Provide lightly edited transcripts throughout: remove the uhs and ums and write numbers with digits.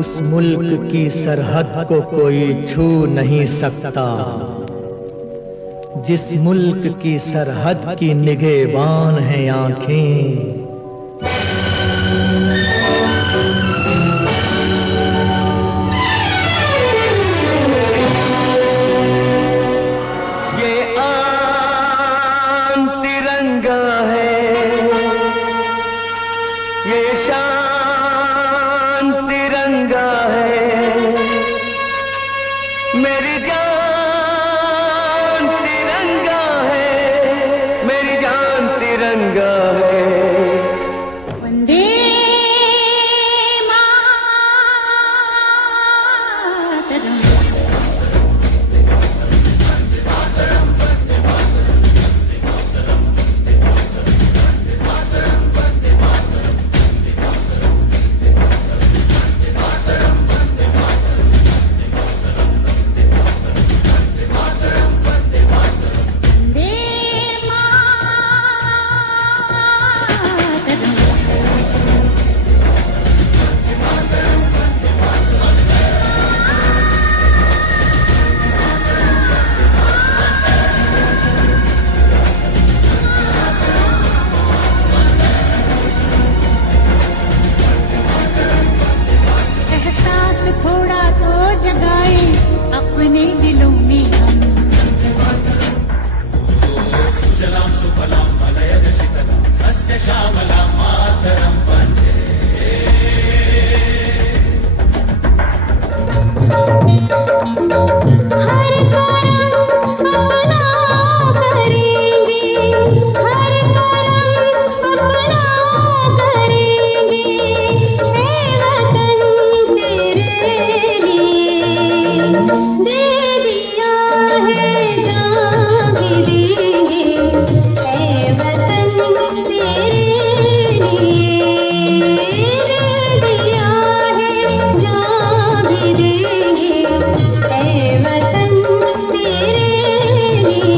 उस मुल्क की सरहद को कोई छू नहीं सकता, जिस मुल्क की सरहद की निगहबान हैं आंखें। ये आन तिरंगा है, ये शान तिरंगा है, मेरी जान तिरंगा है, मेरी जान तिरंगा है। वंदे थोड़ा तो जगाए अपने दिलों में हम। सुजलाम सुफलाम मलयज शीतलाम सस्य श्यामलां मातरं वन्दे। हर करम अपना करेंगे, हर करम अपना करेंगे, ए वतन तेरे दे दिया है जान भी देंगे, ऐ वतन तेरे लिए दे दिया है जान भी देंगे, ऐ वतन तेरे लिए।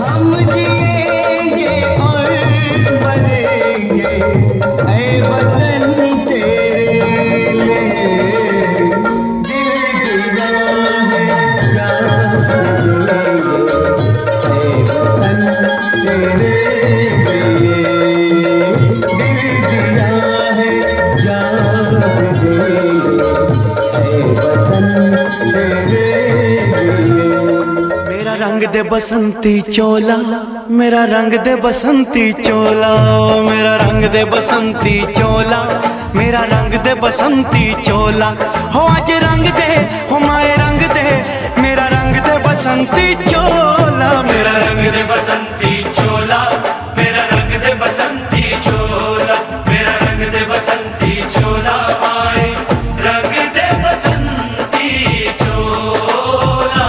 हम जिएंगे और मरेंगे ऐ वतन तेरे लिए, दिल दिया है जान देंगे ऐ वतन तेरे लिए, दिल दिया है जान देंगे ऐ वतन तेरे लिए। मेरा रंग दे बसंती चोला, मेरा रंग दे बसंती चोला, मेरा रंग दे बसंती चोला, मेरा रंग दे बसंती चोला। हो आज रंग दे, हो माए रंग दे, मेरा रंग दे बसंती चोला, मेरा रंग दे बसंती चोला, मेरा रंग दे बसंती चोला, मेरा रंग दे बसंती चोला, माए रंग दे बसंती चोला।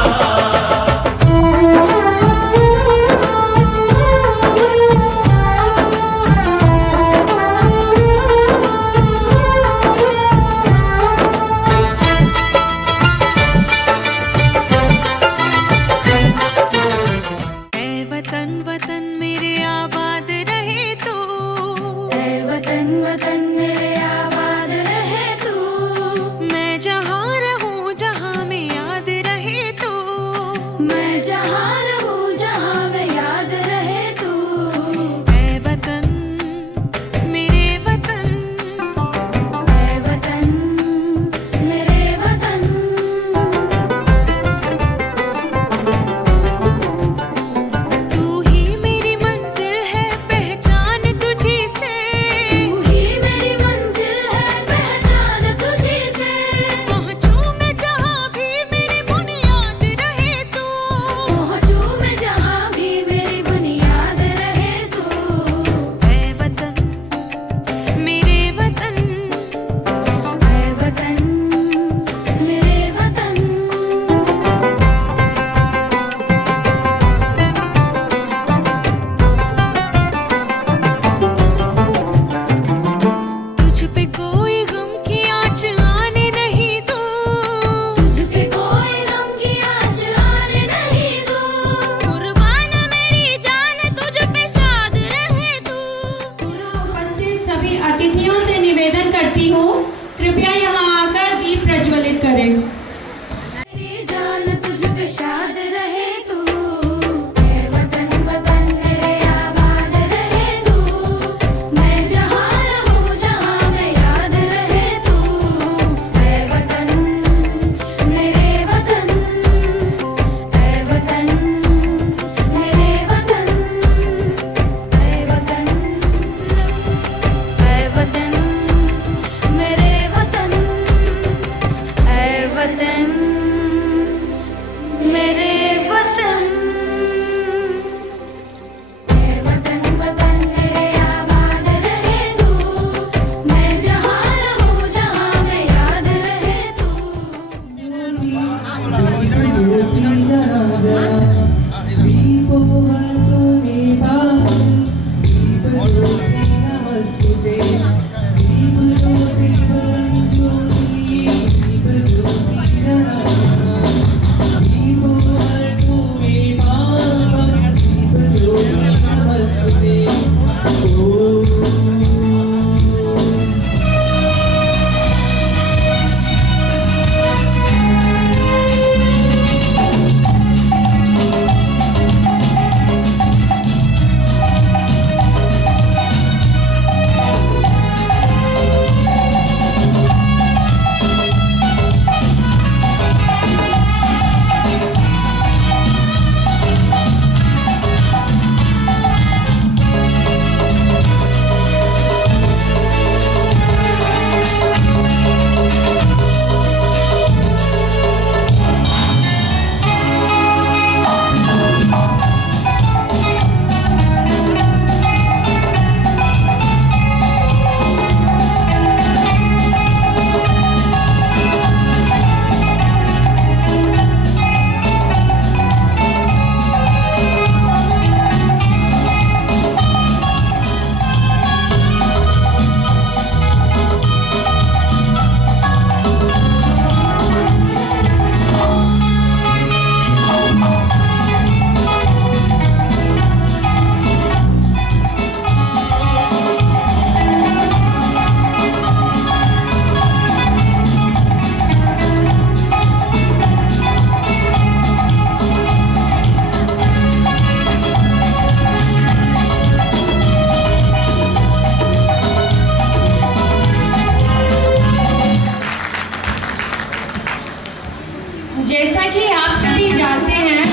जैसा कि आप सभी जानते हैं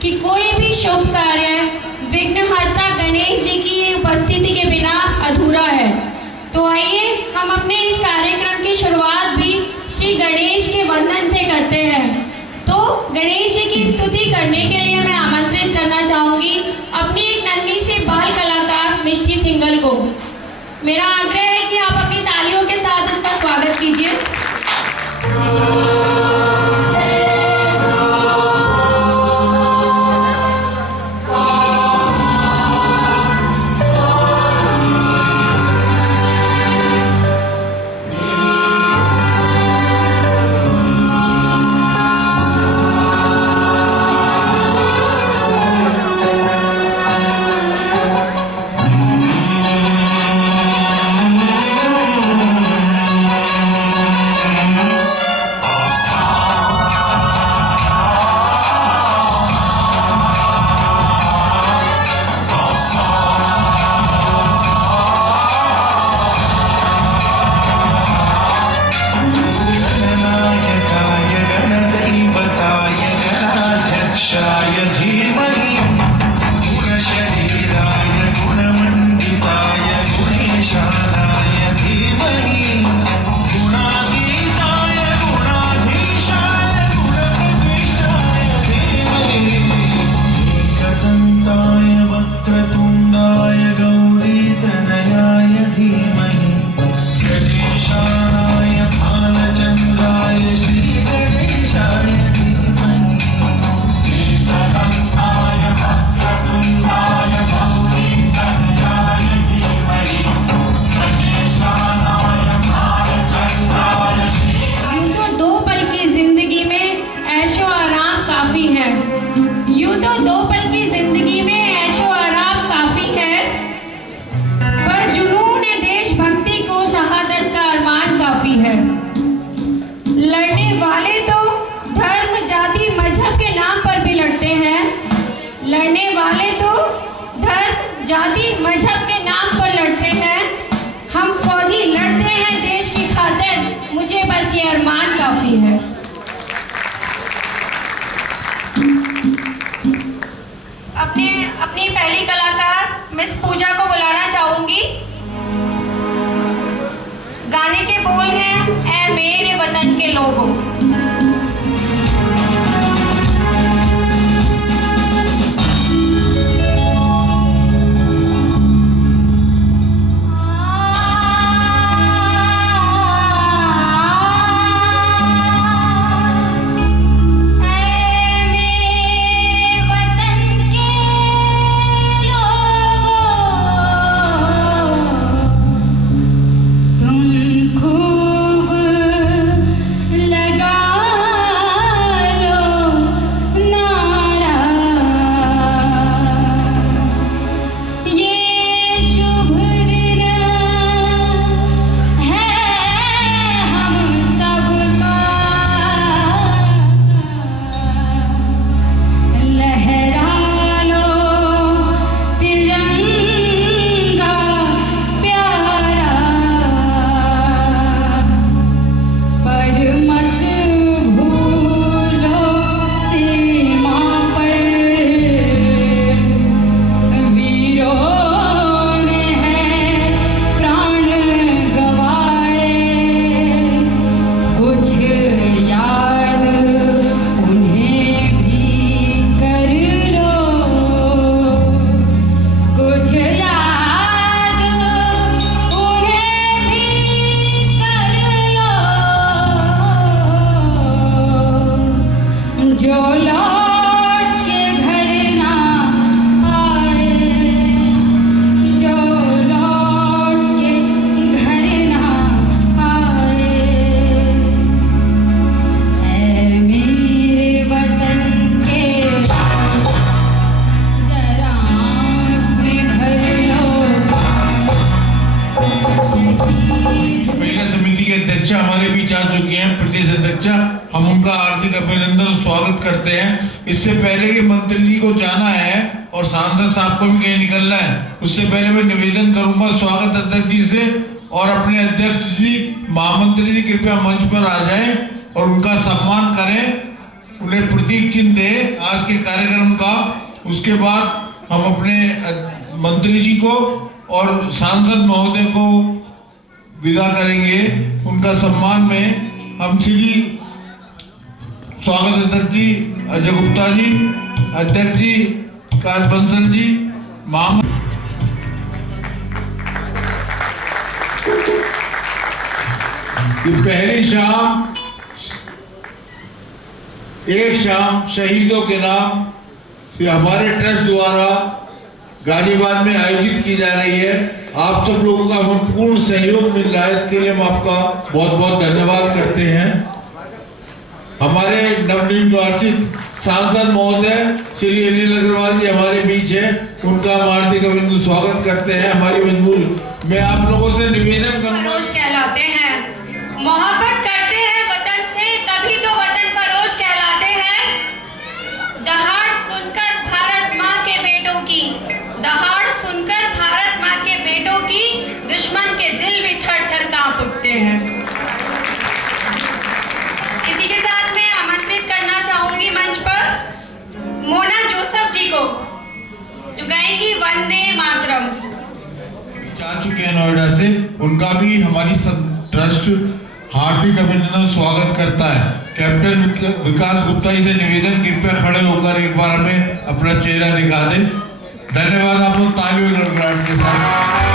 कि कोई भी शुभ कार्य विघ्नहर्ता गणेश जी की उपस्थिति के बिना अधूरा है। तो आइए हम अपने इस कार्यक्रम की शुरुआत भी श्री गणेश के वंदन से करते हैं। तो गणेश जी की स्तुति करने के लिए मैं आमंत्रित करना चाहूँगी अपनी एक नन्ही सी बाल कलाकार मिष्टी सिंगल को। मेरा आग्रह है कि आप अपनी तालियों के साथ इसका स्वागत कीजिए। जाति मजहब के नाम पर लड़ते हैं। हम फौजी लड़ते हैं देश की खातिर, मुझे बस ये अरमान काफी है। अपनी पहली कलाकार मिस पूजा को बुलाना चाहूंगी। गाने के बोल हैं ऐ मेरे वतन के लोगों। हमारे बीच आ चुकी हैं प्रदेश अध्यक्षा, हम उनका हार्दिक अभिनंदन और स्वागत करते हैं। इससे पहले कि मंत्री जी को जाना है और सांसद साहब को भी कहीं निकलना है, उससे पहले मैं निवेदन करूंगा स्वागत अध्यक्ष जी से और अपने अध्यक्ष जी महामंत्री जी कृपया मंच पर आ जाएं और उनका सम्मान करें। उन्हें प्रतीक चिन्ह दें आज के कार्यक्रम का। उसके बाद हम अपने मंत्री जी को और सांसद महोदय को विदा करेंगे। उनका सम्मान में हम श्री स्वागत अध्यक्ष जी अजय गुप्ता जी, अध्यक्ष जी काज बंसल जी, पहली शाम एक शाम शहीदों के नाम हमारे ट्रस्ट द्वारा गाजियाबाद में आयोजित की जा रही है। आप सब लोगों का हम पूर्ण सहयोग मिल रहा है, इसके लिए हम आपका बहुत बहुत धन्यवाद करते हैं। हमारे नवनिर्वाचित सांसद महोदय श्री अनिल अग्रवाल जी हमारे बीच है, उनका हम हार्दिक अभिनंदन स्वागत करते हैं। हमारी मजबूरी मैं आप लोगों से निवेदन करूंगा, फरोश कहलाते हैं, मोहब्बत करते हैं वतन से तभी तो वतन फरोश कहलाते हैं। दहाड़ सुनकर भारत माँ के बेटों की, दहाड़ सुनकर भारत माँ के बेटों की दुश्मन के दिल भी थर थर कांप उठते हैं। इसी के साथ मैं आमंत्रित करना चाहूंगी मंच पर मोना जोसेफ जी को, जो गाएंगी वंदे मातरम। जा चुके हैं नोएडा से, उनका भी हमारी ट्रस्ट हार्दिक अभिनंदन स्वागत करता है। कैप्टन विकास गुप्ता जी से निवेदन, कृपया खड़े होकर एक बार हमें अपना चेहरा दिखा दें। धन्यवाद आप लोग तालियों और गड़गड़ाहट के साथ।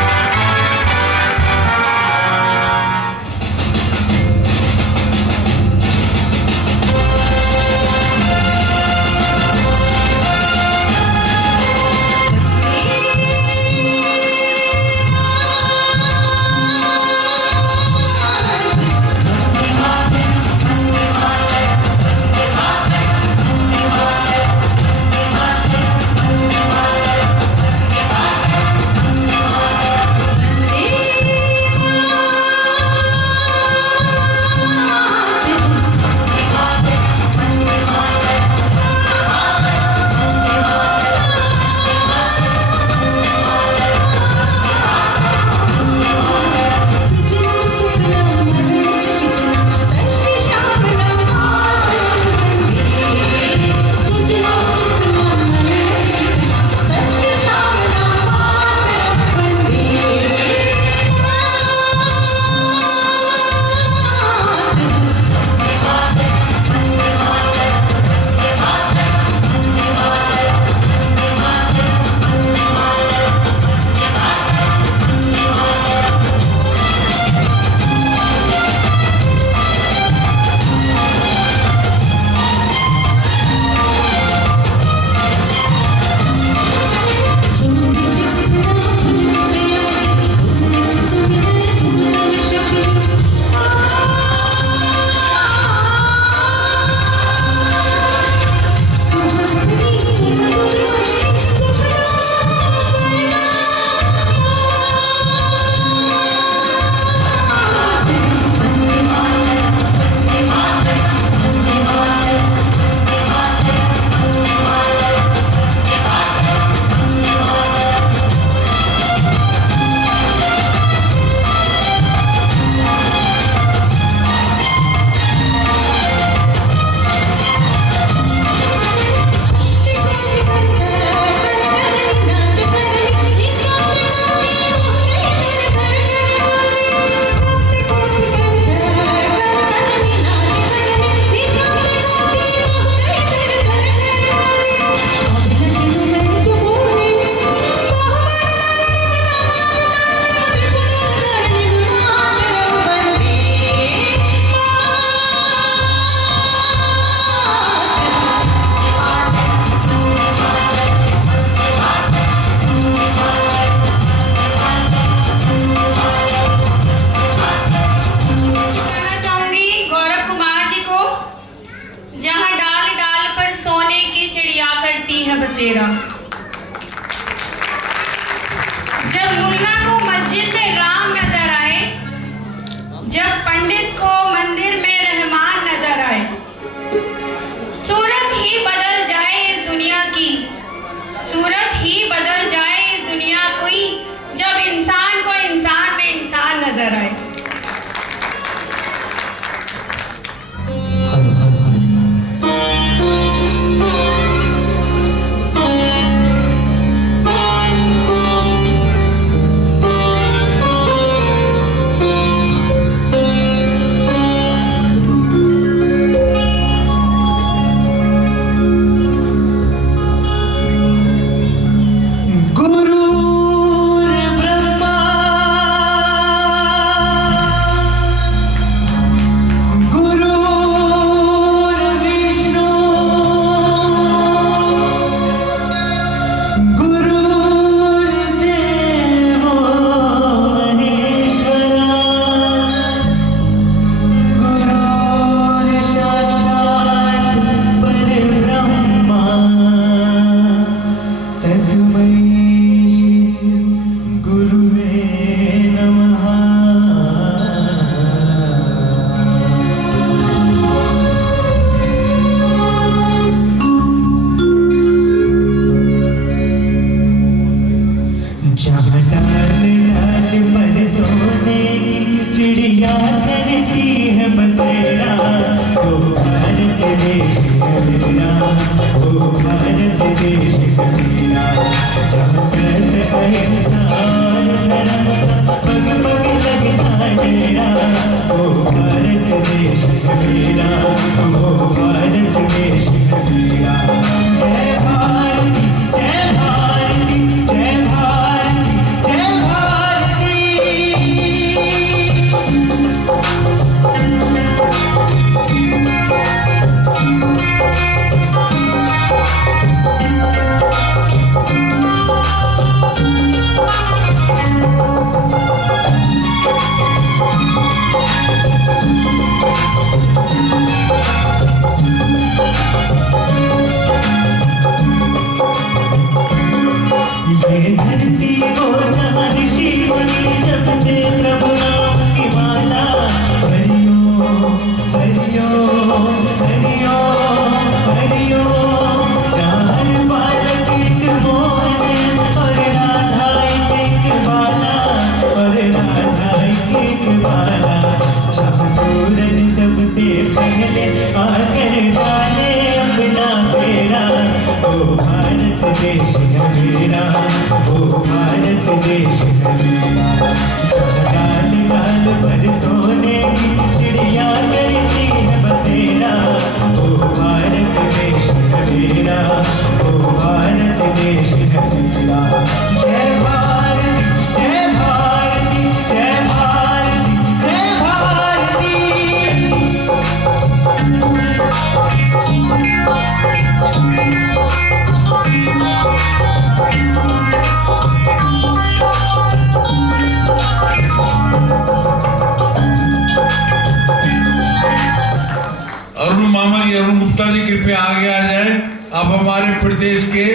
बसेरा। जब मुल्ला को मस्जिद में राम नजर आए, जब पंडित को मंदिर में रहमान नजर आए, सूरत ही बदल जाए इस दुनिया की, सूरत ही बदल जाए इस दुनिया की, जब इंसान को इंसान में इंसान नजर आए। आकर डाले अपना फेरा। वो भारत देश है मेरा, वो भारत देश है मेरा। गाल गाल पर सोने की चिड़िया करती है बसेरा। वो भारत देश है मेरा, वो भारत देश है मेरा। जय भारती, जय भारती, जय भारती, जय भारती। अरुण मामा जी, अरुण गुप्ता जी कृपया आगे आ जाए। आप हमारे प्रदेश के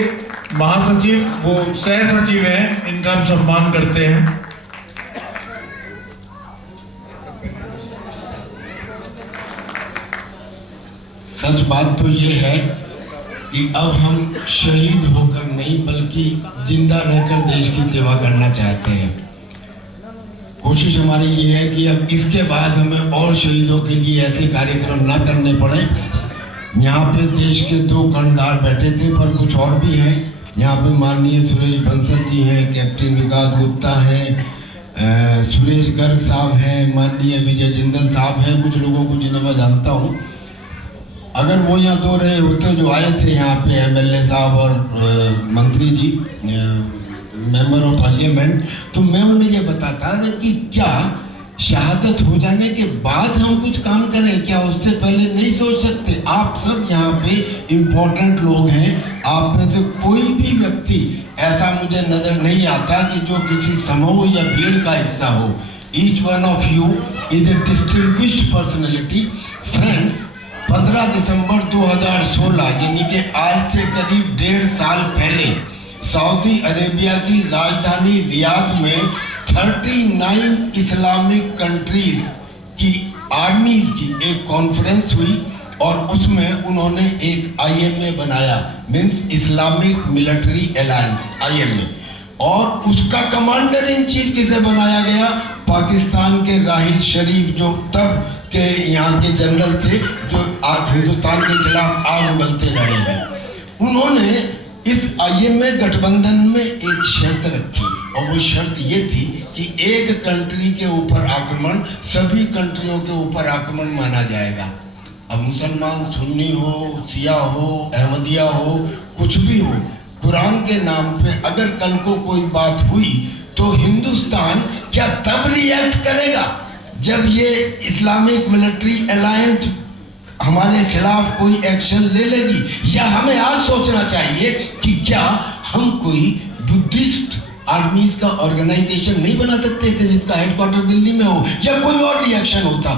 महासचिव, वो सह सचिव हैं, इनका हम सम्मान करते हैं। सच बात तो ये है कि अब हम शहीद होकर नहीं बल्कि जिंदा रहकर देश की सेवा करना चाहते हैं। कोशिश हमारी ये है कि अब इसके बाद हमें और शहीदों के लिए ऐसे कार्यक्रम ना करने पड़े। यहाँ पे देश के 2 कर्णधार बैठे थे, पर कुछ और भी हैं। यहाँ पे माननीय सुरेश बंसल जी हैं, कैप्टन विकास गुप्ता हैं, सुरेश गर्ग साहब हैं, माननीय विजय जिंदल साहब हैं, कुछ लोगों को जिन्हें मैं जानता हूँ। अगर वो यहाँ 2 रहे होते जो आए थे यहाँ पे, MLA साहब और मंत्री जी, मेंबर ऑफ पार्लियामेंट, तो मैं उन्हें ये बताता कि क्या शहादत हो जाने के बाद हम कुछ काम करें, क्या उससे पहले नहीं सोच सकते? आप सब यहाँ पे इम्पोर्टेंट लोग हैं। आप में से कोई भी व्यक्ति ऐसा मुझे नजर नहीं आता कि जो किसी समूह या भीड़ का हिस्सा हो। Each one of you is a distinguished personality. Friends, 15 दिसंबर 2016 यानी कि आज से करीब 1.5 साल पहले सऊदी अरेबिया की राजधानी रियाद में 39 इस्लामिक कंट्रीज की आर्मीज की एक कॉन्फ्रेंस हुई और उसमें उन्होंने एक IMA बनाया, means Islamic military alliance, IMA। और उसका कमांडर इन चीफ किसे बनाया गया? पाकिस्तान के राहिल शरीफ, जो तब के यहाँ के जनरल थे, जो हिंदुस्तान के खिलाफ आग उगलते रहे हैं। उन्होंने इस IMA गठबंधन में एक शर्त रखी और वो शर्त ये थी कि एक कंट्री के ऊपर आक्रमण सभी कंट्रियों के ऊपर आक्रमण माना जाएगा। अब मुसलमान सुन्नी हो, शिया हो, अहमदिया हो, कुछ भी हो, कुरान के नाम पे अगर कल को कोई बात हुई तो हिंदुस्तान क्या तब रिएक्ट करेगा जब ये इस्लामिक मिलिट्री अलायंस हमारे खिलाफ कोई एक्शन ले लेगी? या हमें आज सोचना चाहिए कि क्या हम कोई बुद्धिस्ट आर्मीज का ऑर्गेनाइजेशन नहीं बना सकते थे जिसका हेडक्वार्टर दिल्ली में हो, या कोई और रिएक्शन होता?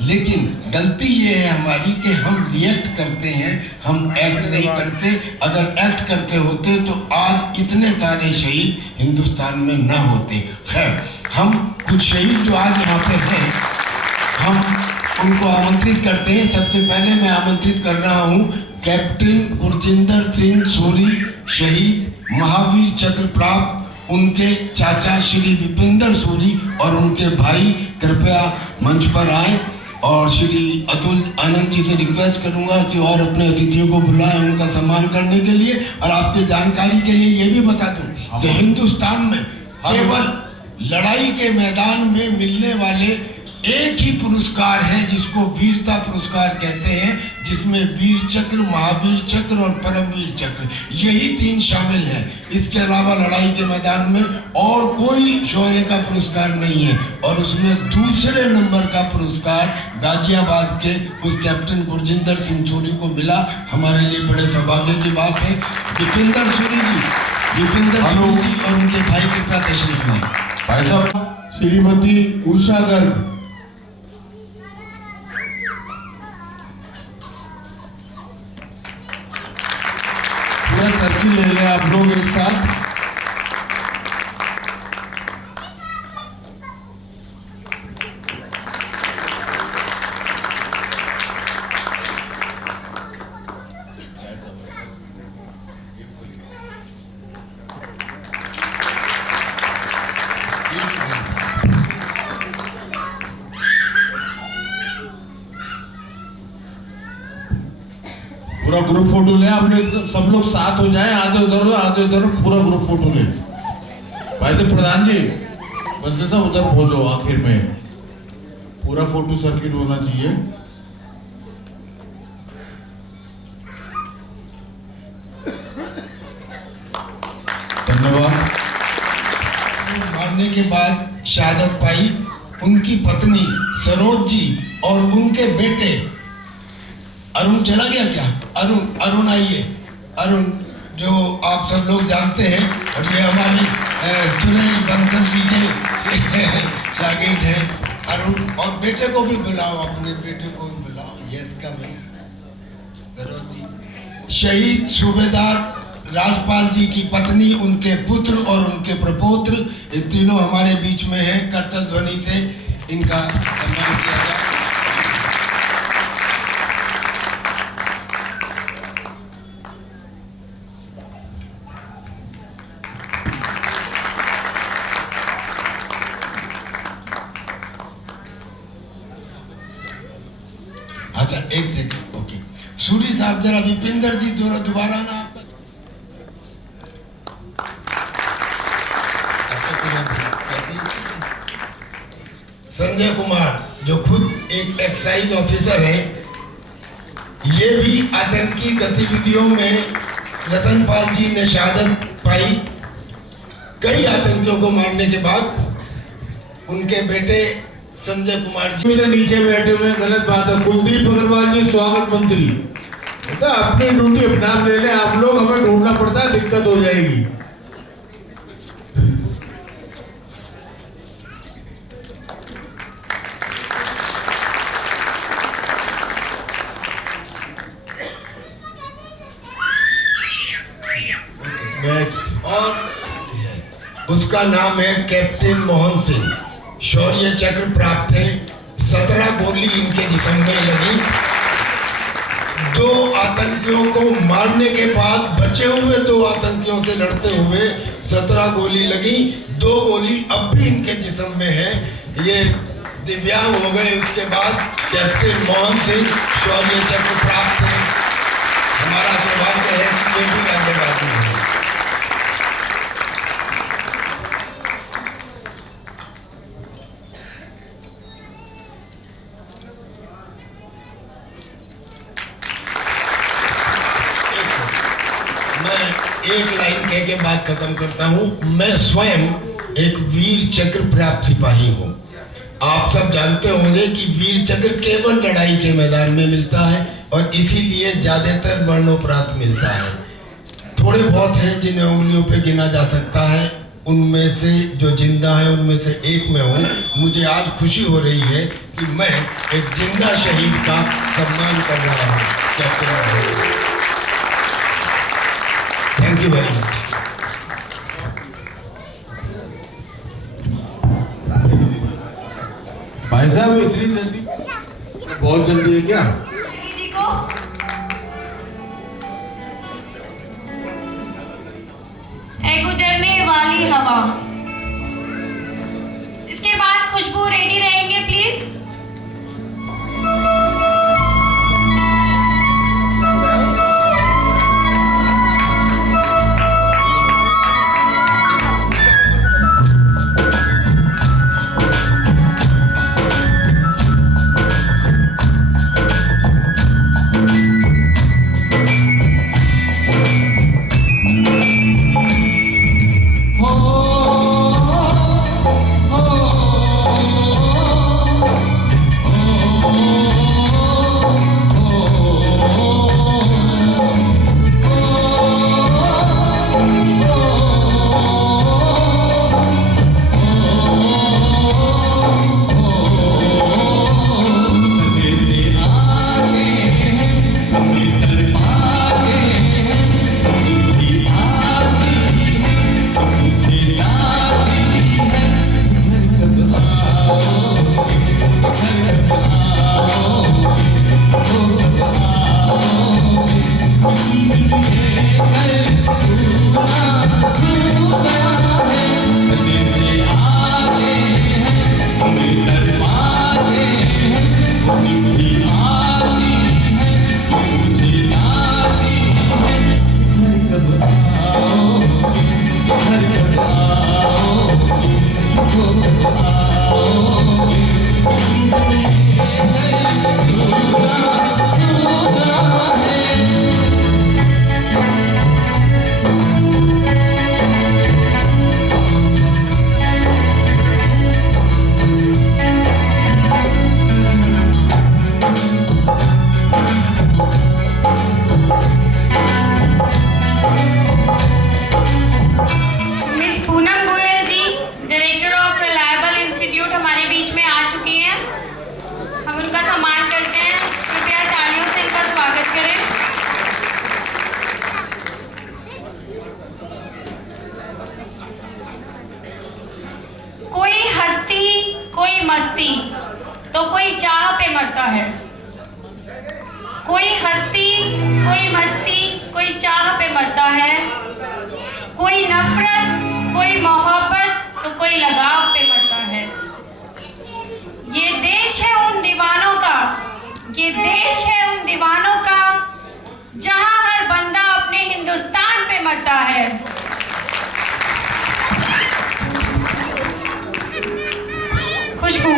लेकिन गलती ये है हमारी कि हम रिएक्ट करते हैं, हम एक्ट नहीं करते। अगर एक्ट करते होते तो आज इतने सारे शहीद हिंदुस्तान में ना होते। खैर, हम कुछ शहीद जो आज यहाँ पे हैं, हम उनको आमंत्रित करते हैं। सबसे पहले मैं आमंत्रित कर रहा हूँ कैप्टन गुरजिंदर सिंह सूरी, शहीद, महावीर चक्र प्राप्त, उनके चाचा श्री विपिंदर सूरी और उनके भाई कृपया मंच पर आए। और श्री अतुल आनंद जी से रिक्वेस्ट करूंगा कि और अपने अतिथियों को बुलाएं उनका सम्मान करने के लिए। और आपकी जानकारी के लिए ये भी बता दूं कि हिंदुस्तान में केवल लड़ाई के मैदान में मिलने वाले एक ही पुरस्कार है जिसको वीरता पुरस्कार कहते हैं, जिसमें वीर चक्र, महावीर चक्र और परमवीर चक्र, यही 3 शामिल हैं। इसके अलावा लड़ाई के मैदान में और कोई शौर्य का पुरस्कार नहीं है। और उसमें दूसरे नंबर का पुरस्कार गाजियाबाद के उस कैप्टन गुरजिंदर सिंह सूरी को मिला। हमारे लिए बड़े सौभाग्य की बात है। विपिंदर सूरी जी और उनके भाई कृपया तशरीफ लाएं। भाई साहब, श्रीमती उषा गर्ग, पूरा सर्किल ले लें आप लोग एक साथ। पूरा ग्रुप फोटो ले, आप लोग सब लोग साथ हो जाए, आधे उधर आधे उधर, पूरा ग्रुप फोटो ले। भाई साहब प्रधान जी, बंसी साहब उधर पहुंचो, आखिर में पूरा फोटो सर्किट होना चाहिए। धन्यवाद। मारने के बाद शहादत पाई उनकी पत्नी सरोज जी और उनके बेटे अरुण। चला गया क्या? अरुण आइए। अरुण जो आप सब लोग जानते हैं, और ये हमारी सुनील बंसल जी के शागिर्द हैं। अरुण और बेटे को भी बुलाओ, अपने बेटे को भी बुलाओ। Yes come. सरोज जी। शहीद सूबेदार राजपाल जी की पत्नी, उनके पुत्र और उनके प्रपौत्र, ये तीनों हमारे बीच में हैं। करतल ध्वनि से इनका सम्मान किया जाए। अच्छा एक सेकंड, ओके। सूरी साहब जरा, विपिंदर जी दोबारा ना आप। संजय कुमार जो खुद एक एक्साइज ऑफिसर हैं, ये भी आतंकी गतिविधियों में रतनपाल जी ने शहादत पाई। कई आतंकियों को मारने के बाद उनके बेटे संजय कुमार जी नीचे बैठे हुए, गलत बात है। कुलदीप अग्रवाल जी स्वागत मंत्री, तो अपनी ड्यूटी अपना ले ले। आप लोग हमें ढूंढना पड़ता है, दिक्कत हो जाएगी। और उसका नाम है कैप्टन मोहन सिंह। शौर्य चक्र प्राप्त है। 17 गोली इनके जिस्म में लगी। 2 आतंकियों को मारने के बाद बचे हुए 2 आतंकियों से लड़ते हुए 17 गोली लगी। 2 गोली अब भी इनके जिस्म में है। ये दिव्यांग हो गए। उसके बाद कैप्टन मोहन सिंह शौर्य चक्र प्राप्त है। हमारा सौभाग्य है कि ये भी गांधीवादी है। एक लाइन कह के बात खत्म करता हूं। मैं स्वयं एक वीर चक्र प्राप्त सिपाही हूं। आप सब जानते होंगे कि वीर चक्र केवल लड़ाई के मैदान में मिलता है और इसीलिए ज्यादातर मरणोपरांत मिलता है। थोड़े बहुत हैं जिन्हें उंगलियों पे गिना जा सकता है। उनमें से जो जिंदा है उनमें से एक मैं हूं। मुझे आज खुशी हो रही है कि मैं एक जिंदा शहीद का सम्मान कर रहा हूं। Thank you very much. भाई साहब इतनी जल्दी? बहुत जल्दी है क्या? दीदी को है गुजरने वाली हवा। इसके बाद खुशबू रेडी रहेंगे प्लीज। हो ये देश है उन दीवानों का जहां हर बंदा अपने हिंदुस्तान पे मरता है। खुशबू।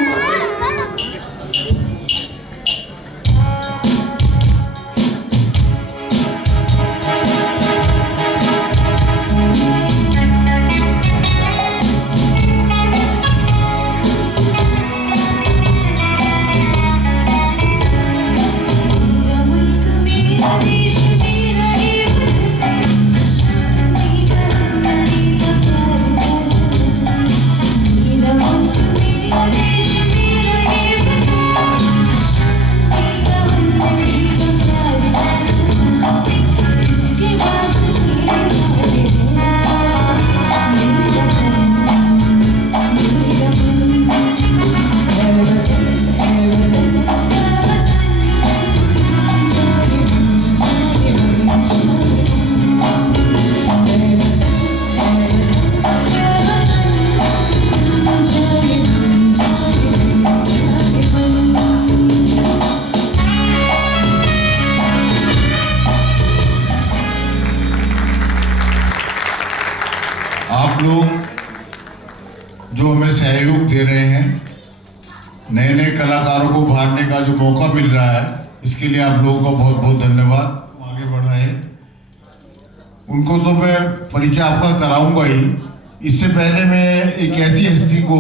आप लोग जो हमें सहयोग दे रहे हैं, नए नए कलाकारों को उभारने का जो मौका मिल रहा है, इसके लिए आप लोगों का बहुत बहुत धन्यवाद। आगे बढ़ाए उनको तो मैं परिचय आपका कराऊंगा ही। इससे पहले मैं एक ऐसी हस्ती को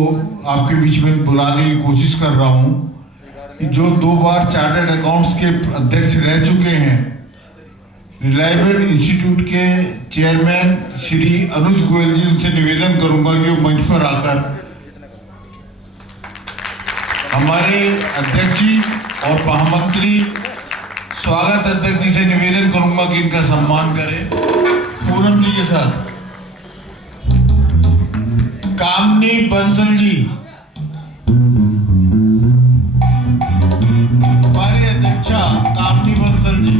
आपके बीच में बुलाने की कोशिश कर रहा हूं कि जो 2 बार चार्टर्ड अकाउंट्स के अध्यक्ष रह चुके हैं, रिलायबल इंस्टीट्यूट के चेयरमैन श्री अनुज गोयल जी, उनसे निवेदन करूंगा कि वो मंच पर आकर हमारे अध्यक्ष जी और महामंत्री स्वागत अध्यक्ष जी से निवेदन करूंगा कि इनका सम्मान करें। पूनम जी के साथ कामनी बंसल जी, हमारी अध्यक्षा कामनी बंसल जी।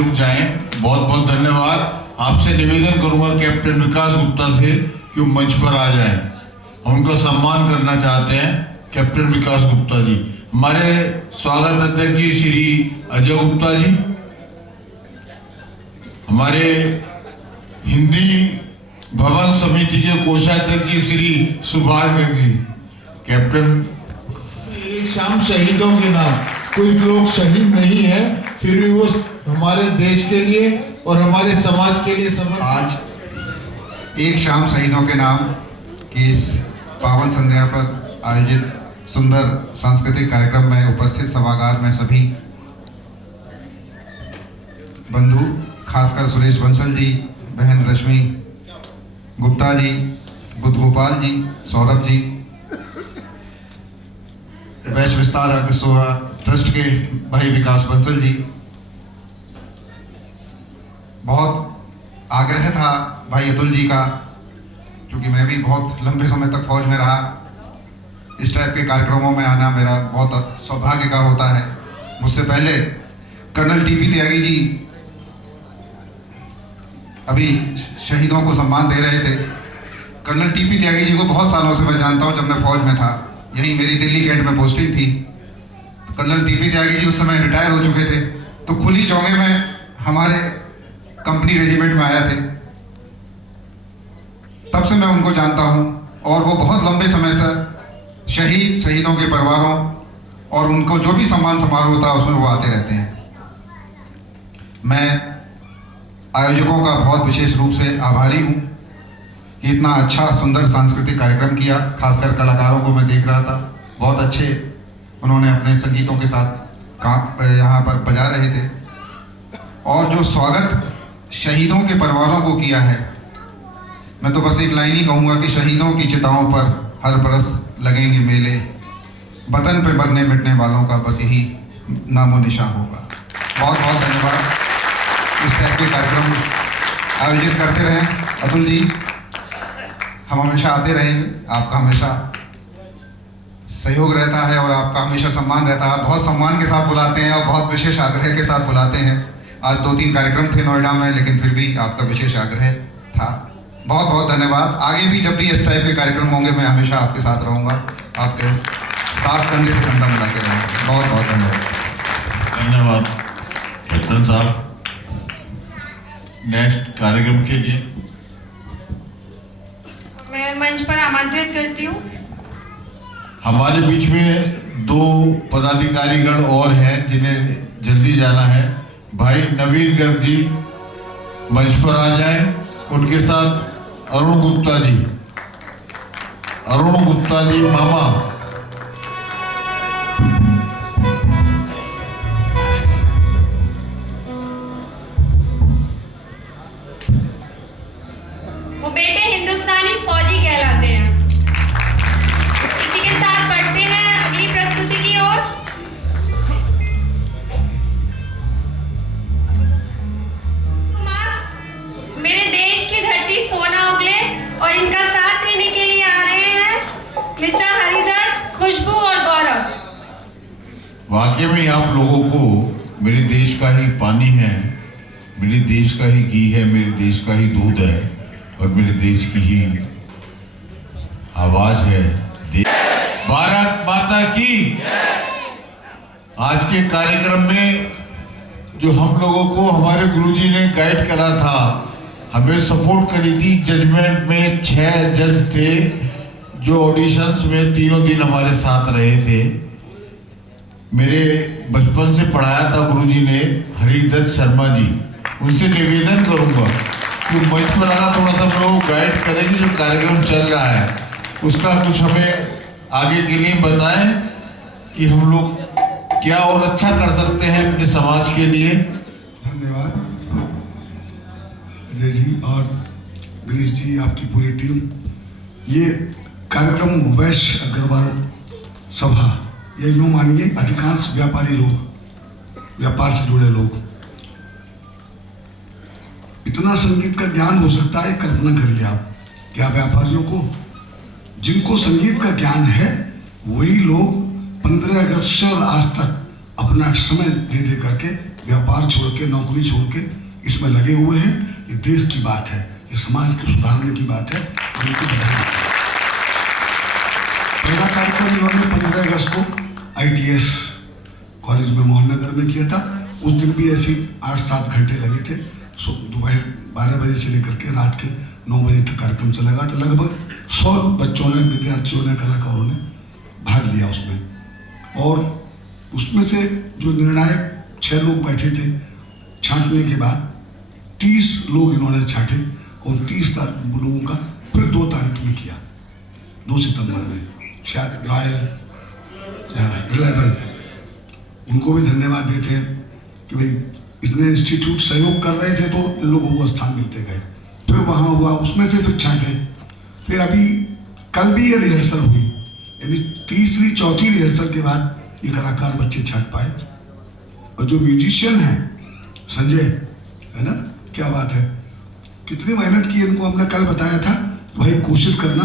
रुक जाएं। बहुत बहुत धन्यवाद। आपसे निवेदन करूंगा कैप्टन विकास गुप्ता से कि वो मंच पर आ जाएं। हम उनका सम्मान करना चाहते हैं। कैप्टन विकास गुप्ता जी, हमारे स्वागत अध्यक्ष जी श्री अजय गुप्ता जी, हमारे हिंदी भवन समिति के कोषाध्यक्ष जी श्री सुभाष गर्ग जी। कैप्टन, एक शाम शहीदों के नाम, कोई लोग शहीद नहीं है फिर भी वो हमारे देश के लिए और हमारे समाज के लिए आज एक शाम शहीदों के नाम की इस पावन संध्या पर आयोजित सुंदर सांस्कृतिक कार्यक्रम में उपस्थित सभागार में सभी बंधु, खासकर सुरेश बंसल जी, बहन रश्मि गुप्ता जी, बुद्ध गोपाल जी, सौरभ जी, वैश्य विस्तार अग्रसेवा ट्रस्ट के भाई विकास बंसल जी, बहुत आग्रह था भाई अतुल जी का, क्योंकि मैं भी बहुत लंबे समय तक फौज में रहा। इस टाइप के कार्यक्रमों में आना मेरा बहुत सौभाग्य का होता है। मुझसे पहले कर्नल टीपी त्यागी जी अभी शहीदों को सम्मान दे रहे थे। कर्नल टीपी त्यागी जी को बहुत सालों से मैं जानता हूं, जब मैं फौज में था, यही मेरी दिल्ली कैंट में पोस्टिंग थी। कर्नल टीपी त्यागी जी उस समय रिटायर हो चुके थे, तो खुली चौगे में हमारे कंपनी रेजिमेंट में आया थे। तब से मैं उनको जानता हूं और वो बहुत लंबे समय से शहीदों के परिवारों और उनको जो भी सम्मान समारोह होता है उसमें वो आते रहते हैं। मैं आयोजकों का बहुत विशेष रूप से आभारी हूं कि इतना अच्छा सुंदर सांस्कृतिक कार्यक्रम किया। खासकर कलाकारों को मैं देख रहा था, बहुत अच्छे उन्होंने अपने संगीतों के साथ यहाँ पर बजा रहे थे। और जो स्वागत शहीदों के परिवारों को किया है, मैं तो बस एक लाइन ही कहूँगा कि शहीदों की चिताओं पर हर बरस लगेंगे मेले, वतन पे मरने मिटने वालों का बस यही नामो निशान होगा। बहुत बहुत धन्यवाद। इस टाइप के कार्यक्रम आयोजित करते रहें। अतुल जी, हम हमेशा आते रहेंगे, आपका हमेशा सहयोग रहता है और आपका हमेशा सम्मान रहता है। बहुत सम्मान के साथ बुलाते हैं और बहुत विशेष आग्रह के साथ बुलाते हैं। आज 2-3 कार्यक्रम थे नोएडा में, लेकिन फिर भी आपका विशेष आग्रह था। बहुत बहुत धन्यवाद। आगे भी जब भी इस टाइप के कार्यक्रम होंगे, मैं हमेशा आपके साथ रहूँगा, आपके साथ कंधे से कंधा मिला के रहूँगा। बहुत बहुत धन्यवाद। धन्यवाद कैप्टन साहब। नेक्स्ट कार्यक्रम के लिए मैं मंच पर आमंत्रित करती हूँ। हमारे बीच में 2 पदाधिकारीगण और हैं जिन्हें जल्दी जाना है। भाई नवीन गर्ग जी मंच पर आ जाएं। उनके साथ अरुण गुप्ता जी मामा। वो बेटे हिंदुस्तानी फौजी कहलाते हैं। इसी के साथ बढ़ते हैं अगली प्रस्तुति की ओर। कुमार, मेरे देश की धरती सोना उगले और इनका साथ देने के लिए आ रहे हैं मिस्टर हरिदत्त, खुशबू और गौरव। वाकई में आप लोगों को मेरे देश का ही पानी है, मेरे देश का ही घी है, मेरे देश का ही दूध है और मेरे देश की ही आवाज है। भारत माता की। आज के कार्यक्रम में जो हम लोगों को हमारे गुरुजी ने गाइड करा था, हमें सपोर्ट करी थी। जजमेंट में 6 जज थे जो ऑडिशंस में तीनों दिन हमारे साथ रहे थे। मेरे बचपन से पढ़ाया था गुरुजी ने, हरिदत्त शर्मा जी। उनसे निवेदन करूंगा कि मंच पर आकर थोड़ा सा हम लोग गाइड करें कि जो कार्यक्रम चल रहा है उसका कुछ हमें आगे के लिए बताएं कि हम लोग क्या और अच्छा कर सकते हैं अपने समाज के लिए। धन्यवाद अजय जी और गिरीश जी, आपकी पूरी टीम। ये कार्यक्रम वैश्य अग्रवाल सभा, ये यूँ मानिए अधिकांश व्यापारी लोग, व्यापार से जुड़े लोग, इतना संगीत का ज्ञान हो सकता है, कल्पना करिए आप। क्या व्यापारियों को, जिनको संगीत का ज्ञान है, वही लोग 15 अगस्त से और आज तक अपना समय दे करके व्यापार छोड़ के, नौकरी छोड़ के इसमें लगे हुए हैं। ये देश की बात है, ये समाज को सुधारने की बात है। उनको बधाई। पहला कार्यक्रम इन्होंने 15 अगस्त को ITS कॉलेज में मोहननगर में किया था। उस दिन भी ऐसे 8-7 घंटे लगे थे। दोपहर 12 बजे से लेकर के रात के 9 बजे तक कार्यक्रम चलेगा। तो लगभग 100 बच्चों ने, विद्यार्थियों ने, कलाकारों ने भाग लिया उसमें। और उसमें से जो निर्णायक 6 लोग बैठे थे, छांटने के बाद 30 लोग इन्होंने छांटे और 30 लोगों का फिर 2 तारीख में किया, 2 सितंबर में। शायद रॉयल रिलायबल, उनको भी धन्यवाद देते हैं कि भाई इतने इंस्टीट्यूट सहयोग कर रहे थे तो इन लोगों को स्थान मिलते गए। फिर वहाँ हुआ, उसमें से फिर छांटे। फिर अभी कल भी ये रिहर्सल हुई, यानी तीसरी चौथी रिहर्सल के बाद ये कलाकार बच्चे छांट पाए। और जो म्यूजिशियन हैं संजय, है ना, क्या बात है, कितनी मेहनत की इनको हमने कल बताया था। भाई कोशिश करना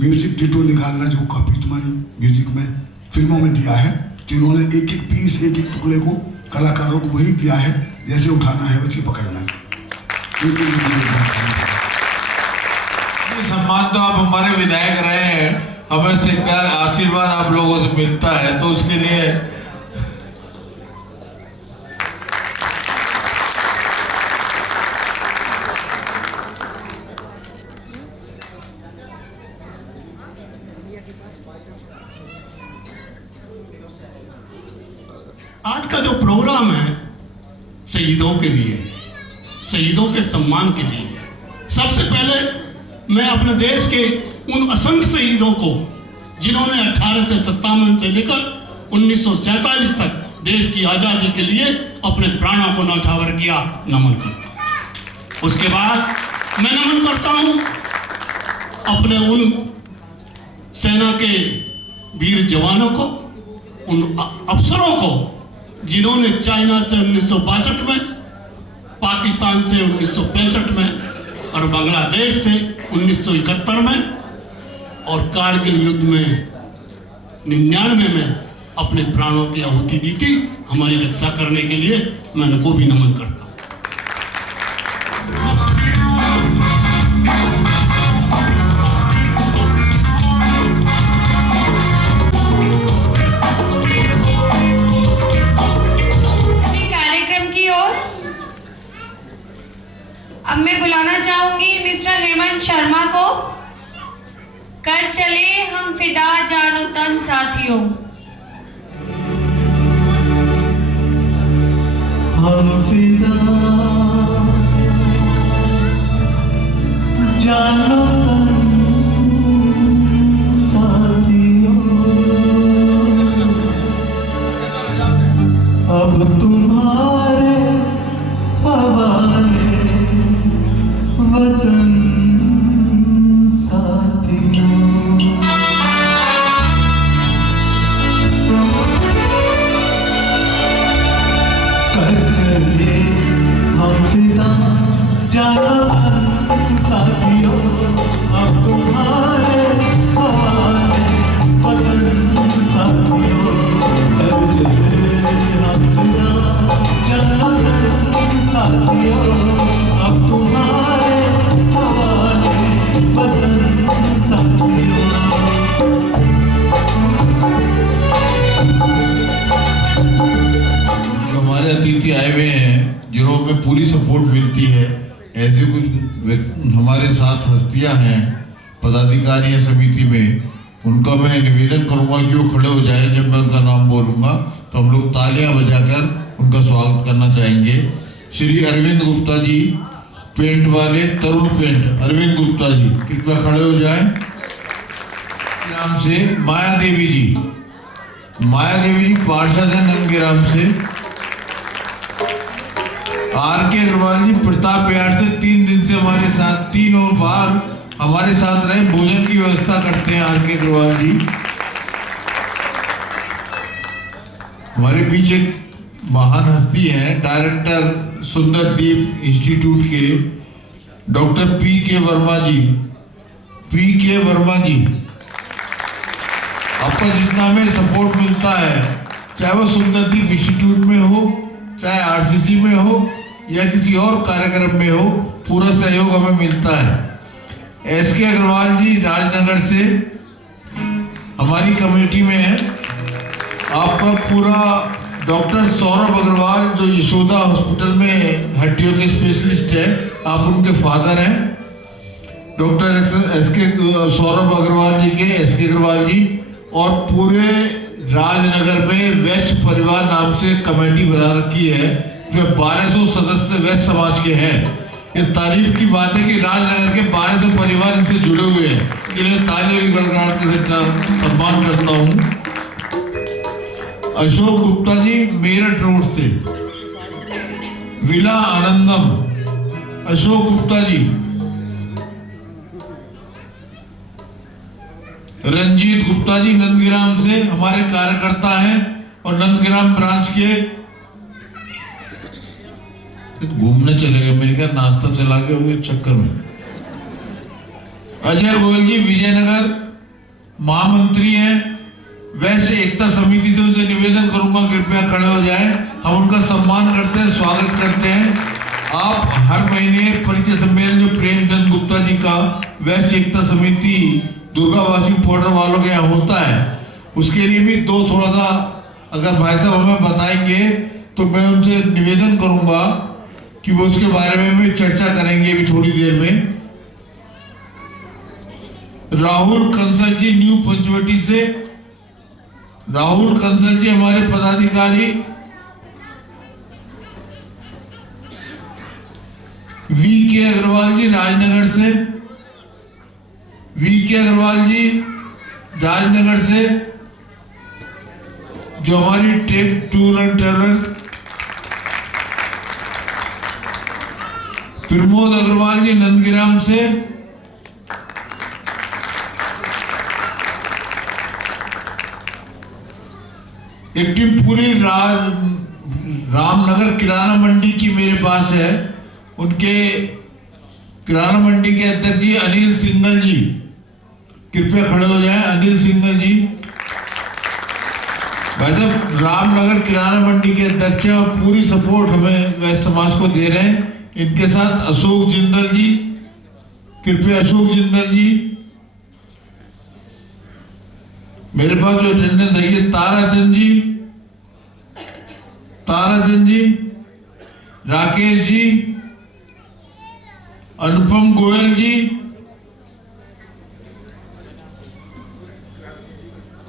म्यूजिक डिटो निकालना, जो कॉपी तुम्हारी म्यूजिक में फिल्मों में दिया है, तो इन्होंने एक एक पीस, एक एक टुकड़े को कलाकारों को वही दिया है, जैसे उठाना है वैसे पकड़ना है। सम्मान तो आप हमारे विधायक रहे हैं, हमें से क्या आशीर्वाद आप लोगों से मिलता है, तो उसके लिए आज का जो प्रोग्राम है शहीदों के लिए, शहीदों के सम्मान के लिए, सबसे पहले मैं अपने देश के उन असंख्य शहीदों को जिन्होंने 1857 से लेकर 1947 तक देश की आज़ादी के लिए अपने प्राणों को न्यौछावर किया, नमन करता हूँ। उसके बाद मैं नमन करता हूँ अपने उन सेना के वीर जवानों को, उन अफसरों को जिन्होंने चाइना से 1962 में, पाकिस्तान से 1965 में और बांग्लादेश से 1971 में और कारगिल युद्ध में 99 में अपने प्राणों की आहुति दी थी हमारी रक्षा करने के लिए। मैं उनको भी नमन करता हूँ। अब मैं बुलाना चाहूंगी मिस्टर हेमंत शर्मा को। कर चले हम फिदा जानो तन साथियों। हम फिदा जानो तन साथियों, अब तुम्हारे हवाले वतन साथियों। कर चले हम फिदा जानो तन साथियों, अब तुम्हारे हवाले वतन साथियों। कर चले हम फिदा जानो तन साथियों, अब तुम्हारे हमारे अतिथि आए हुए हैं जिन्हों में पूरी सपोर्ट मिलती है, ऐसे कुछ हमारे साथ हस्तियां हैं पदाधिकारी या समिति में, उनका मैं निवेदन करूंगा कि वो खड़े हो जाए। जब मैं उनका नाम बोलूंगा तो हम लोग तालियां बजाकर उनका स्वागत करना चाहेंगे। श्री अरविंद गुप्ता जी, पेंट वाले तरुण पेंट, अरविंद गुप्ता जी कृपया खड़े हो जाएं। नाम से माया देवी जी, माया देवी जी पार्षद है नंदग्राम से। R.K. अग्रवाल जी प्रताप बिहार से 3 दिन से हमारे साथ, 3 और बार हमारे साथ रहे, भोजन की व्यवस्था करते हैं R.K. अग्रवाल जी। हमारे बीच एक महान हस्ती है, डायरेक्टर सुंदरदीप इंस्टीट्यूट के डॉक्टर P.K. वर्मा जी। P.K. वर्मा जी, आपका जितना हमें सपोर्ट मिलता है, चाहे वो सुंदरदीप इंस्टीट्यूट में हो चाहे आरसीसी में हो या किसी और कार्यक्रम में हो, पूरा सहयोग हमें मिलता है। एसके अग्रवाल जी राजनगर से हमारी कमेटी में है। आपका पूरा डॉक्टर सौरभ अग्रवाल जो यशोदा हॉस्पिटल में हड्डियों के स्पेशलिस्ट है, आप उनके फादर हैं। डॉक्टर एसके सौरभ अग्रवाल जी के एसके अग्रवाल जी, और पूरे राजनगर में वैश्य परिवार नाम से कमेटी बना रखी है जो 1200 सदस्य वैश्य समाज के हैं। ये तारीफ की बात है कि राजनगर के 1200 परिवार इनसे जुड़े हुए हैं। इन्हें तालियों की गड़गड़ाहट के साथ सम्मान करता हूँ। अशोक गुप्ता जी मेरठ रोड से, विला आनंदम अशोक गुप्ता जी, रंजीत गुप्ता जी नंदग्राम से हमारे कार्यकर्ता हैं और नंदग्राम ब्रांच के घूमने चले गए, मेरे ख्याल नाश्ता चला के हुए चक्कर में। अजय गोयल जी विजयनगर महामंत्री हैं। वैश्य एकता समिति से उनसे निवेदन करूंगा कृपया खड़े हो जाएं, हम उनका सम्मान करते हैं, स्वागत करते हैं। आप हर महीने परिचय सम्मेलन जो प्रेमचंद गुप्ता जी का वैश्य एकता समिति दुर्गावासी बॉर्डर वालों के यहाँ होता है, उसके लिए भी थोड़ा सा अगर भाई साहब हमें बताएंगे तो मैं उनसे निवेदन करूंगा कि वो उसके बारे में भी चर्चा करेंगे अभी थोड़ी देर में। राहुल कंसल जी न्यू पंचवटी से, राहुल कंसल जी हमारे पदाधिकारी। वी.के. अग्रवाल जी राजनगर से, वी.के. अग्रवाल जी राजनगर से जो हमारी tech tour and travellers. Pramod Agarwal ji Nandgram से, एक टीम पूरी रामनगर किराना मंडी की मेरे पास है, उनके किराना मंडी के अध्यक्ष जी अनिल सिंघल जी, कृपया खड़े हो जाएं। अनिल सिंघल जी भाई साहब रामनगर किराना मंडी के अध्यक्ष हैं और पूरी सपोर्ट हमें वैश्य समाज को दे रहे हैं। इनके साथ अशोक जिंदल जी, कृपया अशोक जिंदल जी। मेरे पास जो अटेंडेंस है ये ताराचंद जी, ताराचंद जी, राकेश जी, अनुपम गोयल जी।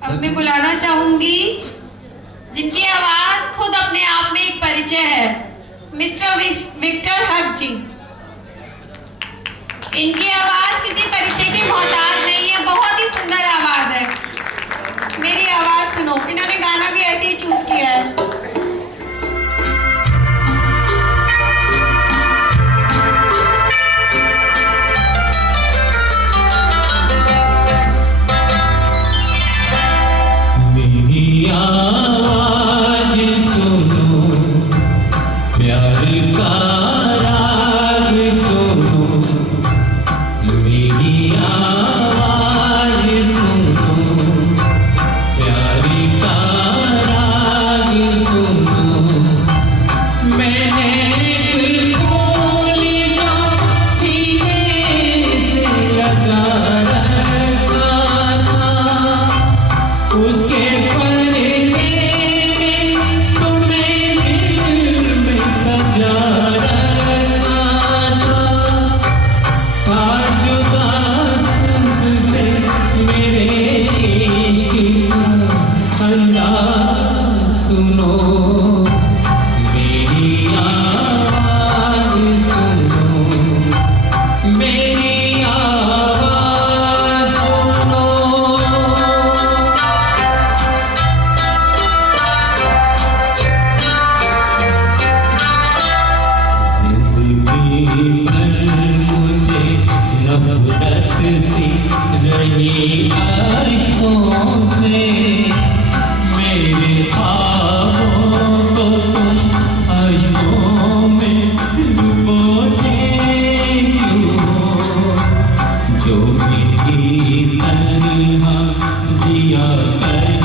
अब मैं बुलाना चाहूंगी जिनकी आवाज खुद अपने आप में एक परिचय है, मिस्टर विक्टर हक जी। इनकी आवाज किसी परिचय की मोहताज नहीं है, बहुत ही सुंदर आवाज है। मेरी आवाज सुनो। इन्होंने गाना भी ऐसे ही चूज किया है।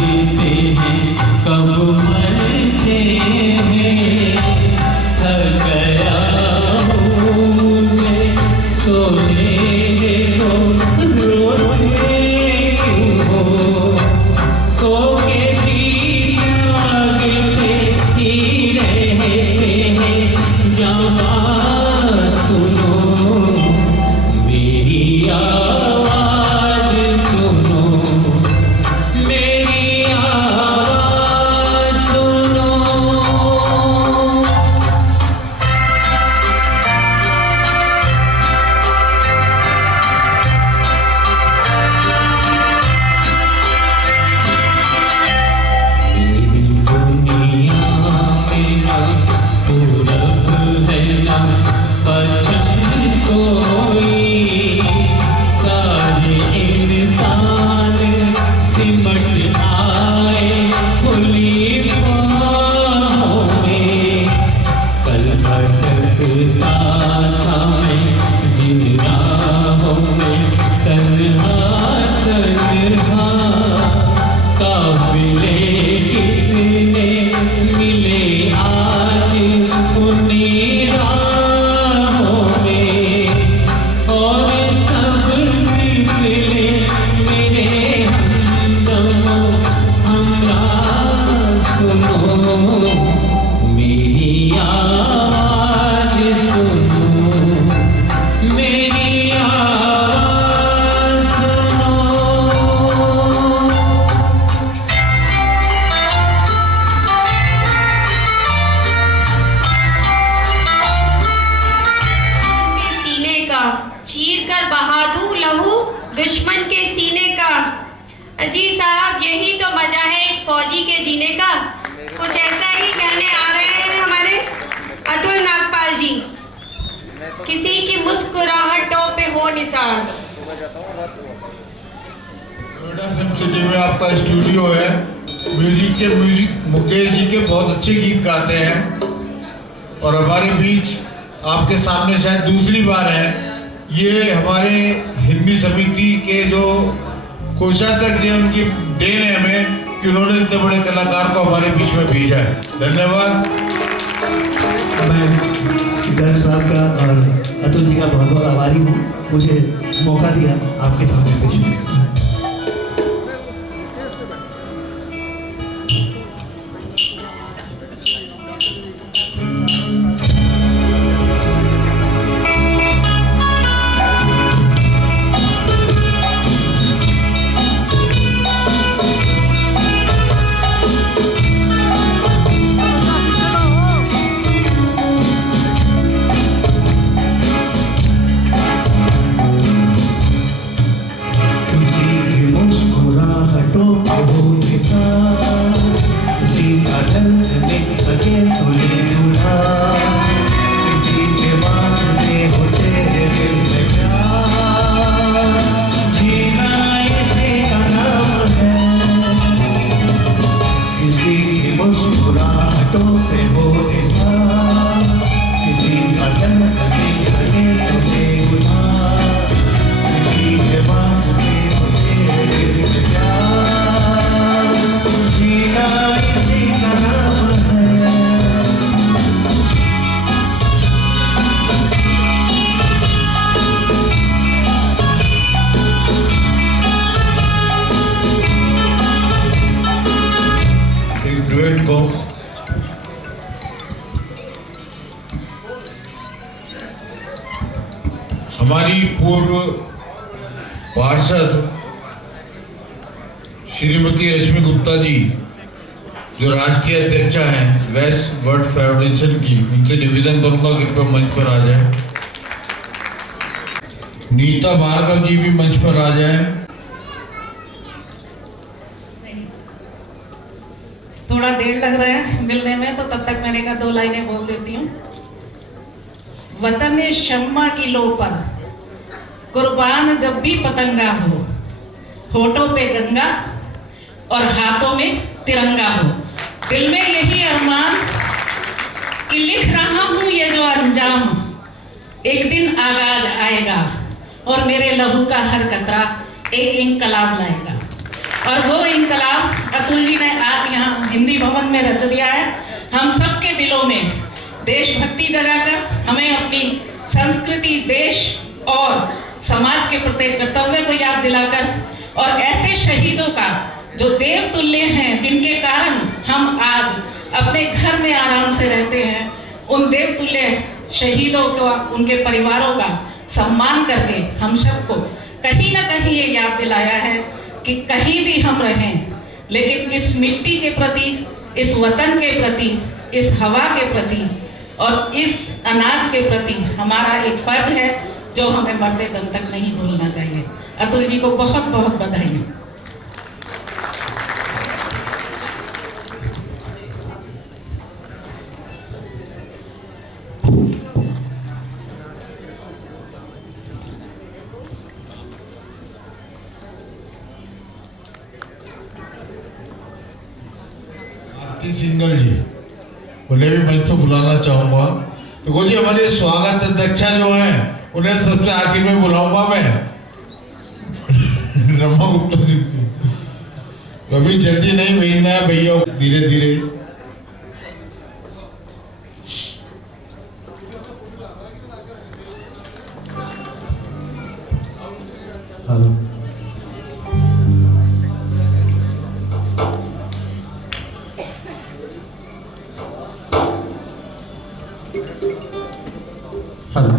करते हैं कब मरते हैं। साहब, यही तो मजा है एक फौजी के जीने का। कुछ ऐसा ही कहने आ रहे हैं हमारे अतुल नागपाल जी। किसी की मुस्कुराहटों पे हो निसार। नोएडा फिल्म सिटी में आपका स्टूडियो है। म्यूजिक मुकेश जी के बहुत अच्छे गीत गाते हैं और हमारे बीच आपके सामने शायद दूसरी बार है। ये हमारे हिंदी समिति के जो कोषाध्यक्ष हैं, उनकी देन है हमें कि उन्होंने इतने बड़े कलाकार को हमारे बीच में भेजा है। धन्यवाद। मैं गर्ग साहब का और अतुल जी का बहुत बहुत आभारी हूँ, मुझे मौका दिया आपके सामने पेश होने का। हमारी पूर्व पार्षद श्रीमती रश्मि गुप्ता जी, जो राष्ट्रीय अध्यक्षा हैं वेस्ट वर्ल्ड फेडरेशन की, उनसे निवेदन करूंगा कृपया मंच पर आ जाए। नीता भार्गव जी भी मंच पर आ जाए। थोड़ा देर लग रहा है मिलने में, तो तब तक मैंने कहा 2 लाइनें बोल देती हूँ। वतन शम्मा की लो पर कुर्बान जब भी पतंगा हो, होठों पे गंगा और हाथों में तिरंगा हो। दिल में यही अरमान कि लिख रहा हूँ ये जो अंजाम, एक दिन आगाज आएगा और मेरे लहू का हर कतरा एक इंकलाब लाएगा। और वो इंकलाब अतुल जी ने आज यहाँ हिंदी भवन में रच दिया है। हम सबके दिलों में देशभक्ति जगाकर, हमें अपनी संस्कृति, देश और समाज के प्रति कर्तव्य को याद दिलाकर, और ऐसे शहीदों का जो देव तुल्य हैं, जिनके कारण हम आज अपने घर में आराम से रहते हैं, उन देव तुल्य शहीदों को, उनके परिवारों का सम्मान करके हम सबको कहीं ना कहीं ये याद दिलाया है कि कहीं भी हम रहें, लेकिन इस मिट्टी के प्रति, इस वतन के प्रति, इस हवा के प्रति और इस अनाज के प्रति हमारा एक फर्ज है जो हमें मरते दम तक नहीं भूलना चाहिए। अतुल जी को बहुत बहुत बधाई। आरती सिंगल जी, उन्हें भी मंच पर बुलाना चाहूंगा। तो जी हमारे स्वागत अध्यक्षा जो हैं, उन्हें सबसे आखिर में बुलाऊंगा मैं, रमा गुप्ता जी। कभी जल्दी नहीं भेजना है भैया, धीरे धीरे। हेलो, हेलो,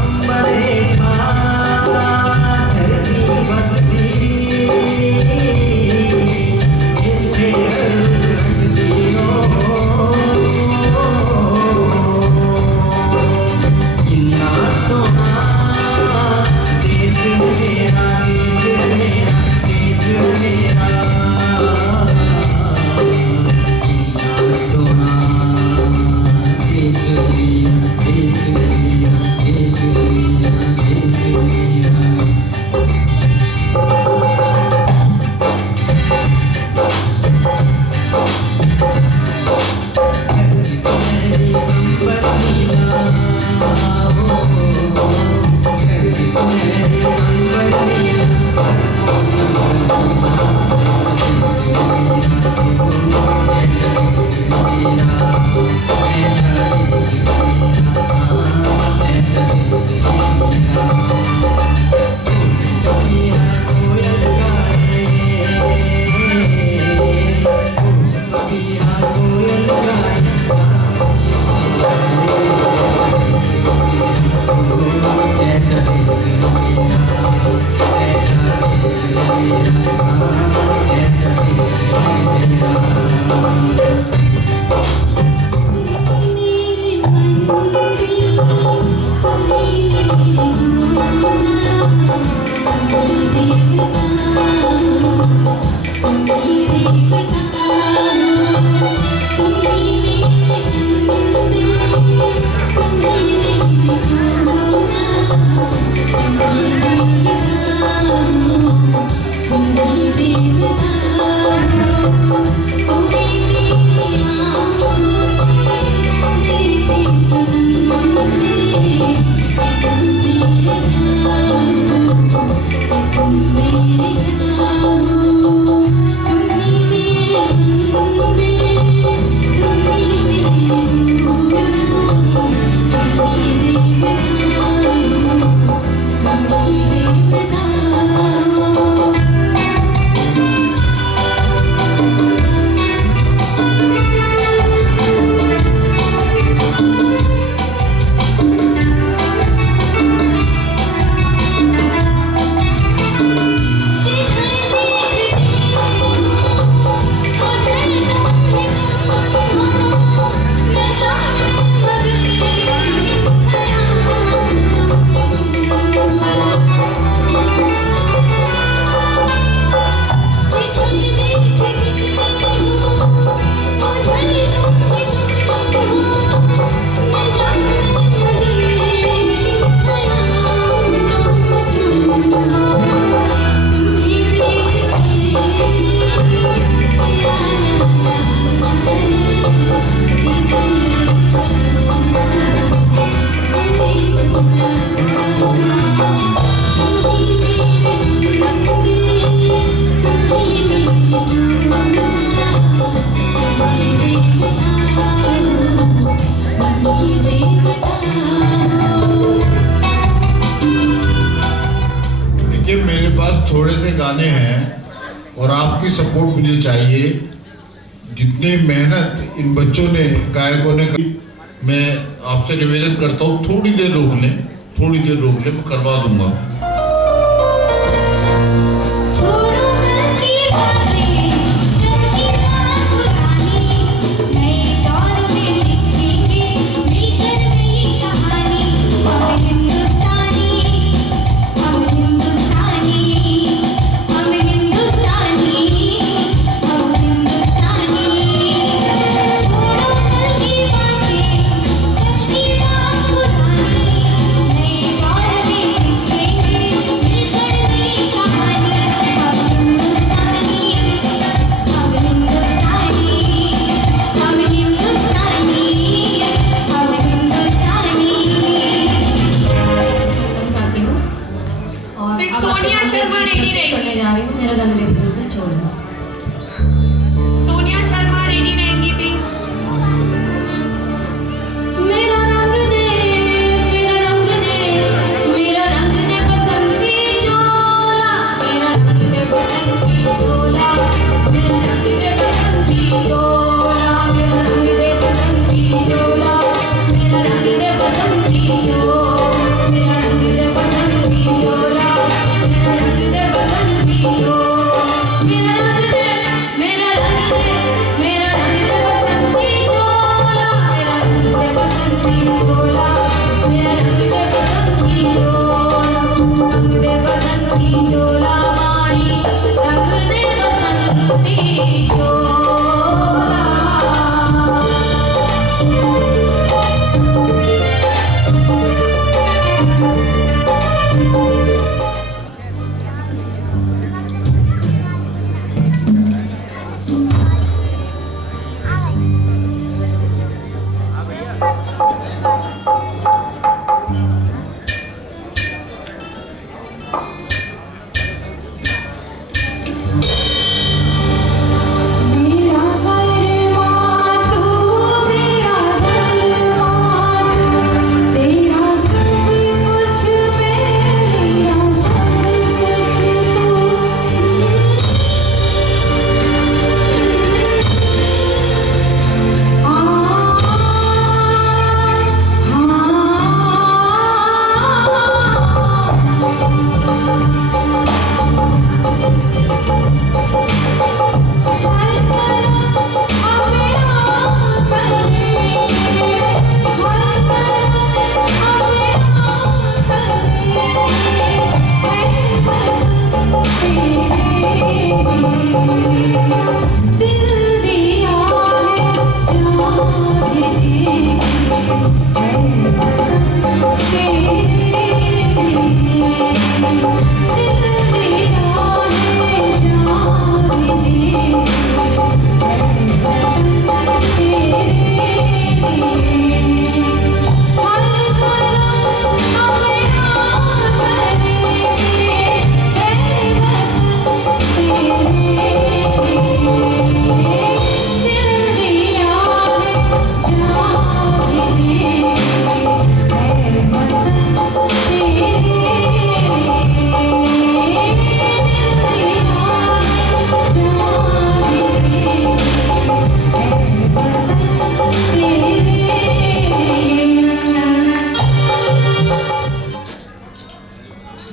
अंबरे का धरती देखिए, मेरे पास थोड़े से गाने हैं और आपकी सपोर्ट मुझे चाहिए। जितनी मेहनत इन बच्चों ने, गायकों ने की, मैं आपसे निवेदन करता हूँ थोड़ी देर रोक लें, मैं करवा दूंगा।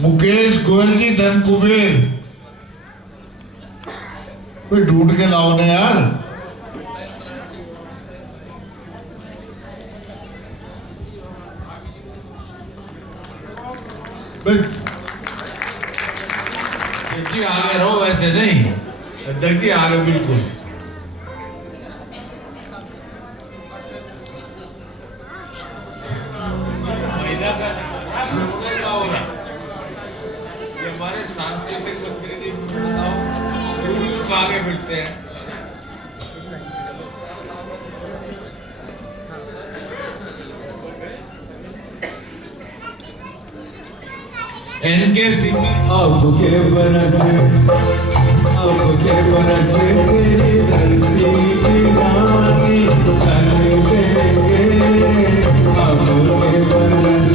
मुकेश गोयल जी धन कुबेर, कोई ढूंढ के लाओ ना यार। देखिए आगे रहो, वैसे नहीं। देखिए आगे बिल्कुल। हमारे सांस्कृतिक आगे बढ़ते हैं। इनके अब के बरस तेरी धरती की रानी कर देंगे। अब के बरस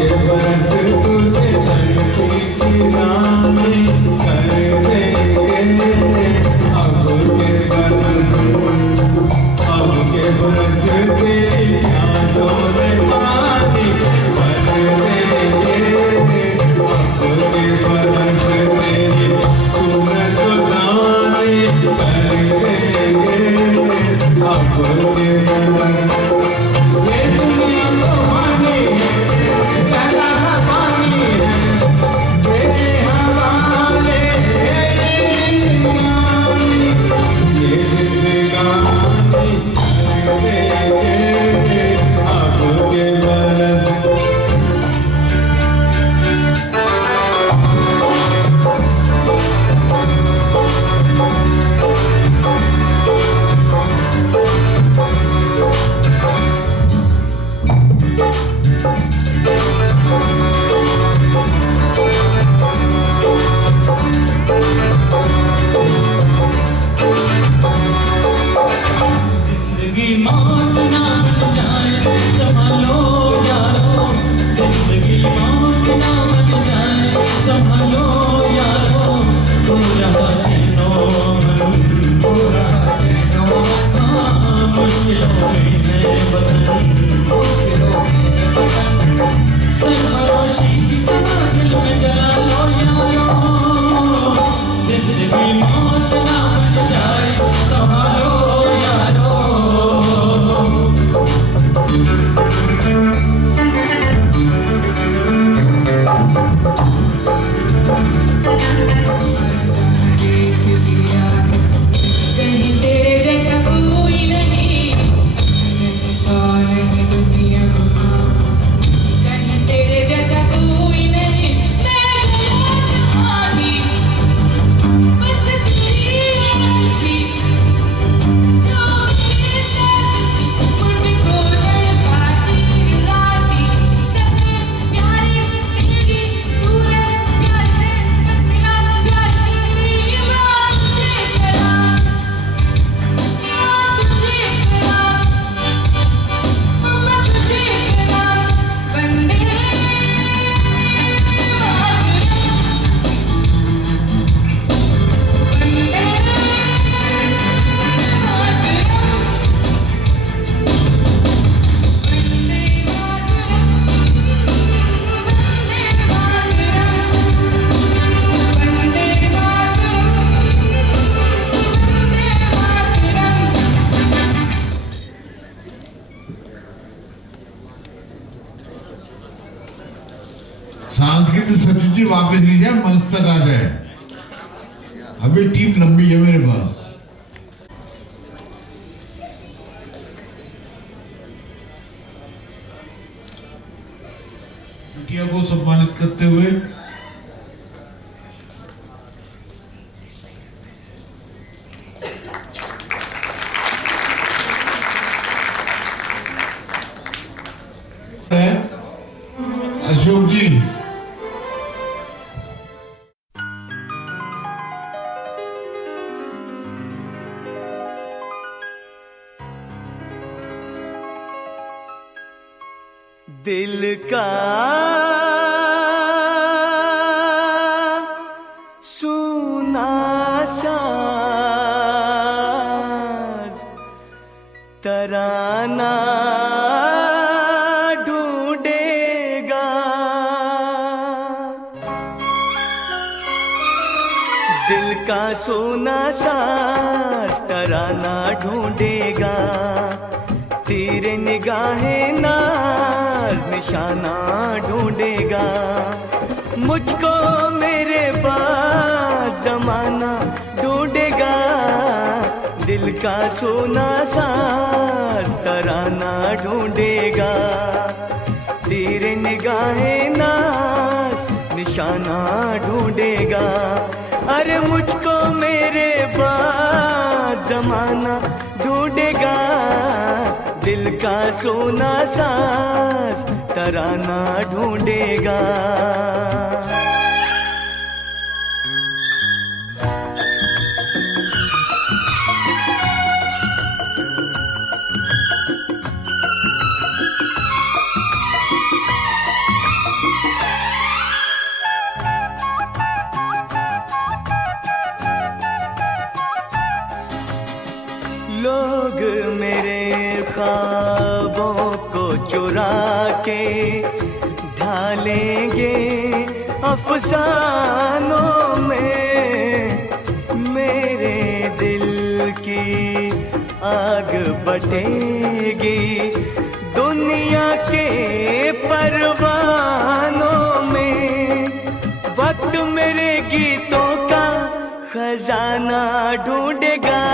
के बरस तुझे धरती की रानी कर देंगे। अब के बरस तेरी प्यासों में पानी भर देंगे। अब के बरस तेरी चुनत दानी कर देंगे। अब के बरस ये दुनिया तो पानी है, गंगा सा पानी है, तेरे हवाले ये जिंदगानी कर देंगे। अब के बरस जिंदगी मौत ना बन जाए संभालो यारो। जिंदगी मौत ना बन जाए संभालो यारो। पूरा चैनो मन, पूरा चैनो हाँ, मुश्किलों में है वतन, मुश्किलों में है वतन। सरफरोशी की सदा दिल में जला लो यारो। जिंदगी मौत ना बन जाए संभालो यारो। कहीं तेरे जैसा कोई नहीं, नहीं दुनिया में। कहीं तेरे जैसा कोई नहीं, मैं कहानी बस तेरी याद थी, जो मेरे साथ थी, मुझको तड़पाती रुलाती। सबसे प्यारी तेरी सूरत, प्यारे हसीना, प्यारी बात तुझे सलाम, तुझे सलाम, मम्मा तुझे सलाम। वंदे मातरम, वंदे सांस्कृतिक सचिव जी वापस नहीं जाए, मंच तक आ जाए। अभी टीम लंबी है मेरे पास। बिटिया को सम्मानित करते हुए अशोक जी। दिल का सुना साज तराना ढूंढेगा। दिल का सोना साज तराना ढूंढेगा। तेरे निगाहें नाज निशाना ढूंढेगा। मुझको मेरे बाद जमाना ढूंढेगा। दिल का सोना साज तराना ढूंढेगा। तेरे निगाहें नाज निशाना ढूंढेगा। अरे मुझको मेरे बाद जमाना ढूंढेगा। दिल का सोना साज तराना ढूंढेगा। के ढालेंगे अफसानों में, मेरे दिल की आग बटेगी दुनिया के परवानों में। वक्त मेरे गीतों का खजाना ढूंढेगा,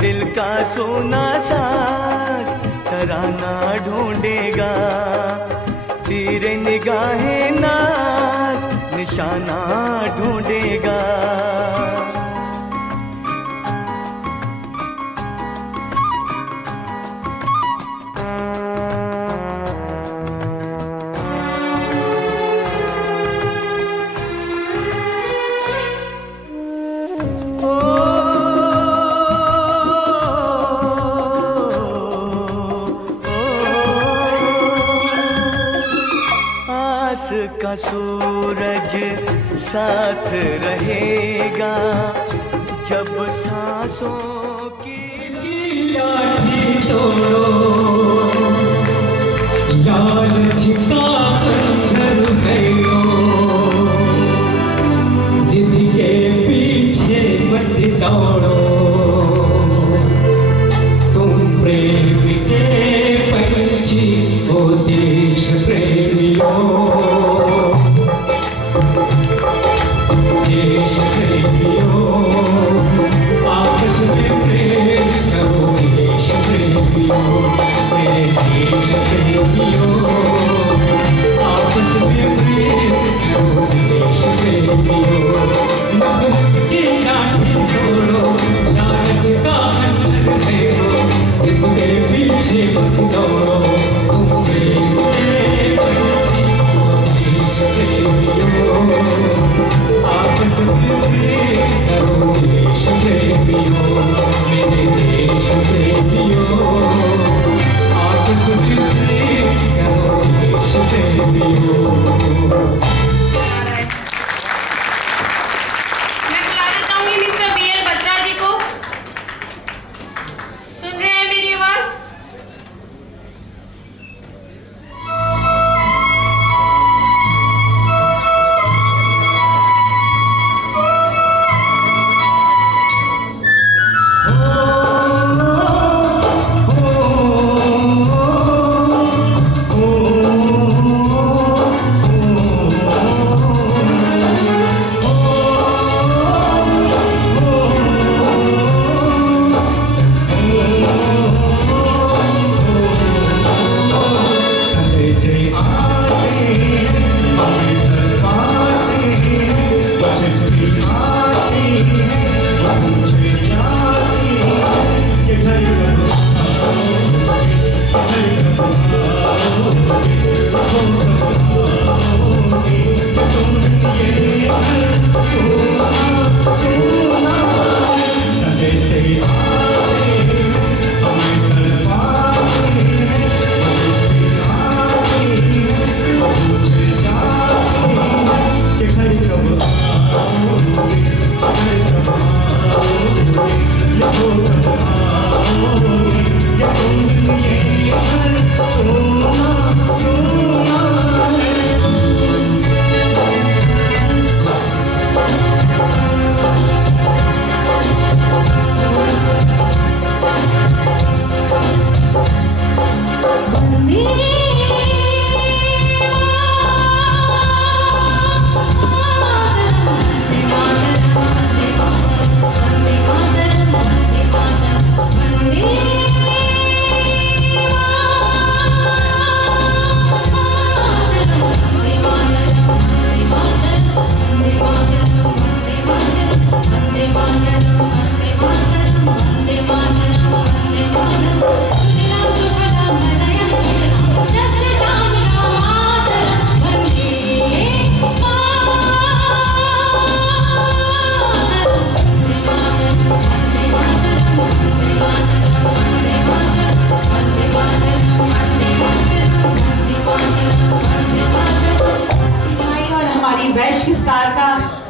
दिल का सोना साज तराना ढूंढेगा। तेरे निगाहें नाज निशाना ढूंढेगा। का सूरज साथ रहेगा जब सांसों की लाठी तोड़ो, लालच का खंजर फेंको, जिद के पीछे मत दौड़ो, तुम प्रेम के पंछी हो देश प्रेमियों।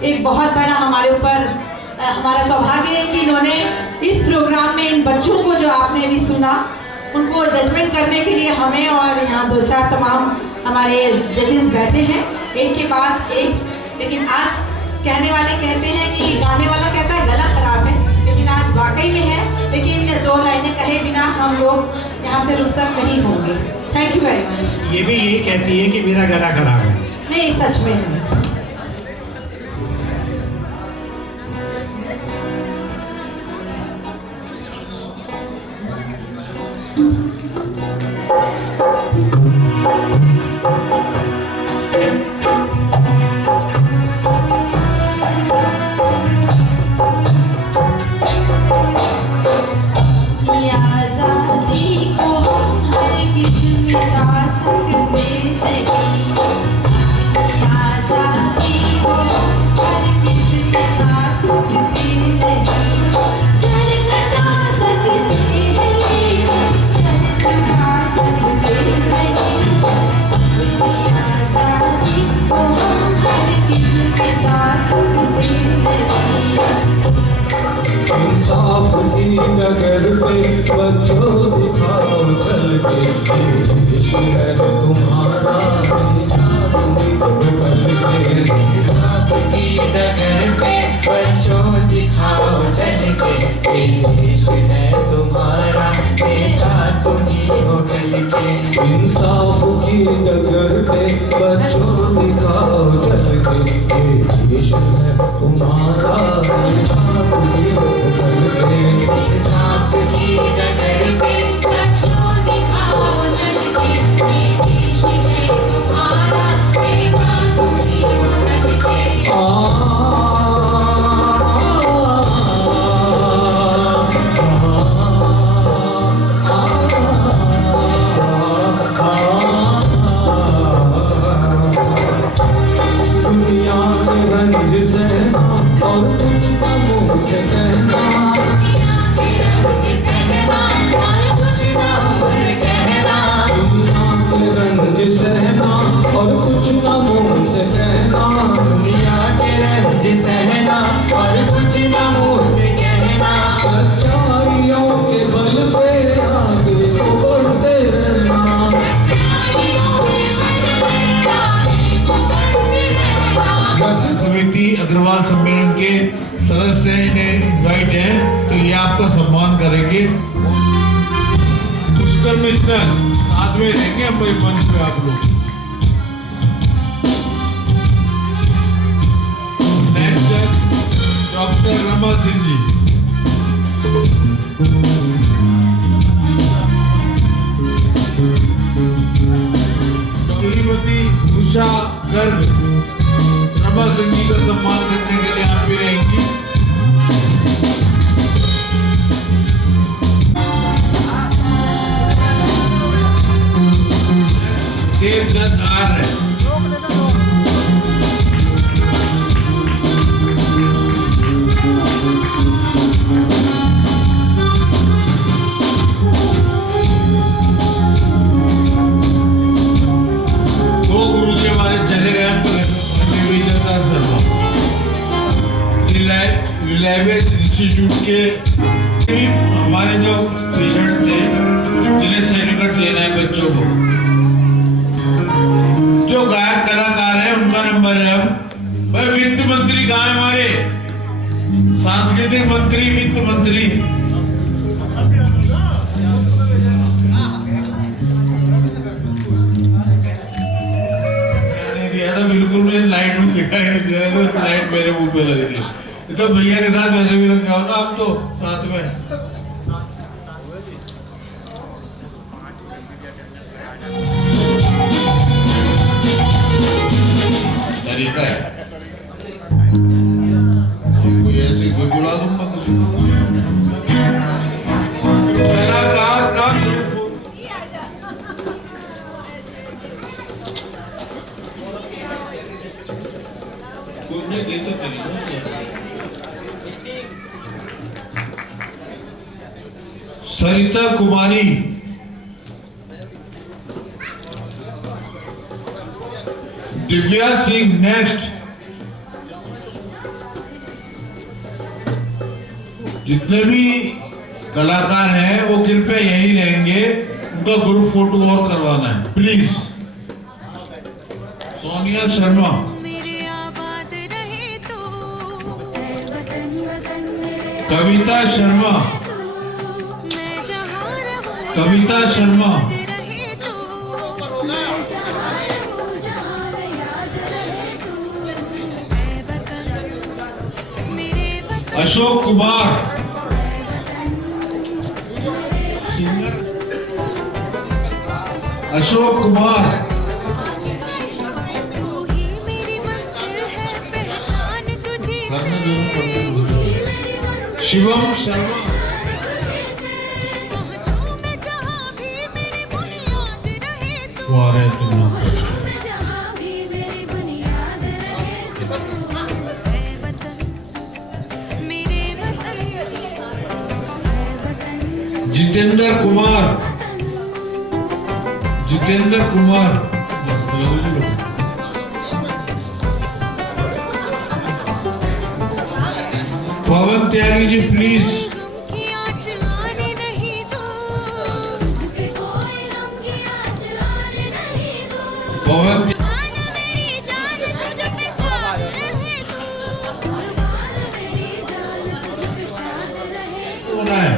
एक बहुत बड़ा हमारे ऊपर हमारा सौभाग्य है कि इन्होंने इस प्रोग्राम में इन बच्चों को जो आपने अभी सुना उनको जजमेंट करने के लिए हमें और यहाँ 2-4 तमाम हमारे जजेस बैठे हैं, एक के बाद एक। लेकिन आज कहने वाले कहते हैं कि गाने वाला कहता है गला खराब है, लेकिन आज वाकई में है। लेकिन 2 लाइनें कहे बिना हम लोग यहाँ से रुखसत नहीं होंगे। Thank you very much. ये भी यही कहती है कि मेरा गला खराब है। नहीं, सच में है। इंसाफ की डगर पे बच्चों दिखाओ चल के, ये देश है तुम्हारा बल के। इंसाफ की डगर पे बच्चों दिखाओ चल के, ये देश है तुम्हारा बेटा तुम्ही हो गल के। इंसाफ की डगर पे बच्चों दिखाओ चल के, ये देश है तुम्हारा बेटा तुम्ही हो गल के। इंसाफ की डगर पे बच्चों दिखाओ चल के, ये देश है तुम्हारा बेटा तुम्ही हो गल के। दुनिया में रंज सहना और कुछ न मुझे कहना, दुनिया में रंज सहना और कुछ न मुझसे कहना, दुनिया के रंज सहना और कुछ न मुझसे कहना। सच्चाइयों के बल पे आगे बढ़ते रहना। समिति अग्रवाल सम्मेलन के सदस्य इन्हें इनवाइट है, तो ये आपका सम्मान करेंगे। पुष्कर मिश्र साथ में रहेंगे हमारे मंच पे आप लोग। Next doctor Rama Singh ji. श्रीमती उषा गर्ग रमा सिंह जी का सम्मान करने के लिए आप भी रहेंगी। देवदत्त आर्य, दो गुरु जी हमारे चले गए, रिलायबल इंस्टीट्यूट के हमारे जो पेशेंट थे जिन्हें सर्टिफिकेट देना है बच्चों को, जो गायक कलाकार है उनका नंबर है। अब भाई वित्त मंत्री कहाँ है हमारे, सांस्कृतिक मंत्री, वित्त मंत्री। बिल्कुल मुझे लाइट में दिखाई नहीं दे रहा था, लाइट मेरे मुंह पे लग रही। तो भैया के साथ वैसे भी लग जाओ ना आप तो साथ में। तरीका है कोई ऐसी कोई बुला दूंगा किसी को। कलाकार का सरिता कुमारी, दिव्या सिंह नेक्स्ट। जितने भी कलाकार हैं वो कृपया यहीं रहेंगे, उनका ग्रुप फोटो और करवाना है प्लीज। सोनिया शर्मा, कविता शर्मा, कविता शर्मा, अशोक कुमार, सिंगर अशोक कुमार, शिवम शर्मा, वो आ रहे थे यहाँ पर। जितेंद्र कुमार, जितेंद्र कुमार, पवन त्यागी जी प्लीज। पवन होना है।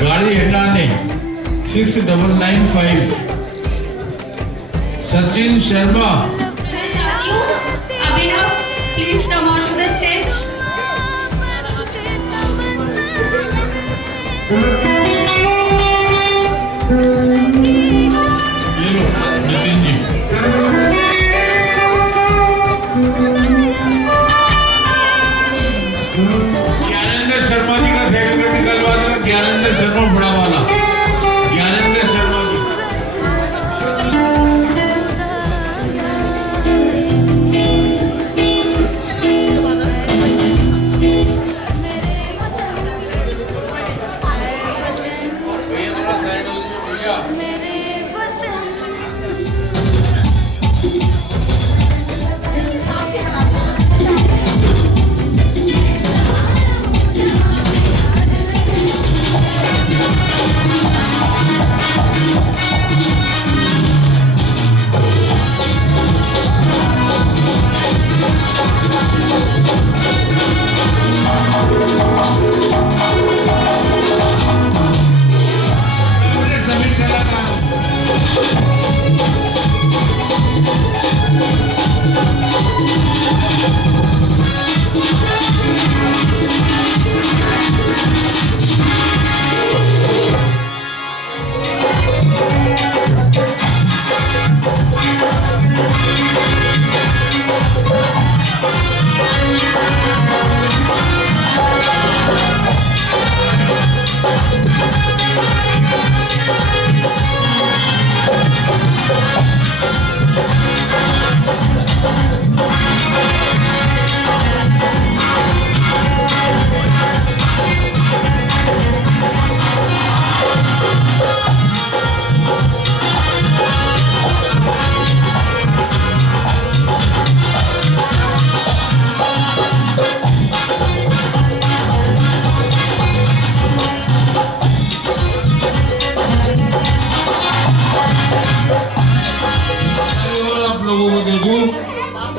गाड़ी हटाने 6995। Sachin Sharma, Abhinav please come on to the stage. ये लो नितिन जी। ज्ञानेंद्र शर्मा जी का सर्टिफिकेट निकलवा दो। ज्ञानेंद्र शर्मा बड़ा वाला, ज्ञानेंद्र शर्मा जी।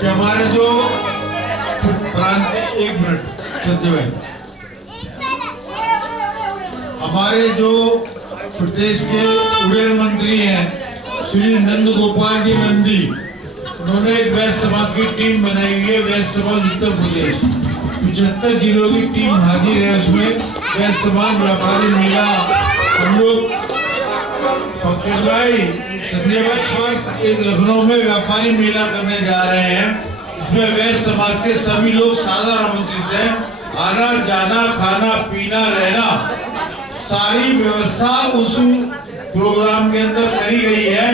कि हमारे जो प्रांतीय, एक मिनट संजय भाई, हमारे जो प्रदेश के उड़ेल मंत्री हैं श्री नंद गोपाल जी नंदी, उन्होंने एक वैश्य समाज की टीम बनाई हुई है। वैश्य समाज उत्तर प्रदेश 75 जिलों की टीम हाजिर है। उसमें वैश्य समाज व्यापारी मेला हम लोग पंकज भाई, संजय भाई पास एक लखनऊ में व्यापारी मेला करने जा रहे हैं। इसमें वैश्य समाज के सभी लोग सादर आमंत्रित हैं। आना जाना खाना पीना रहना सारी व्यवस्था उस प्रोग्राम के अंदर करी गई है।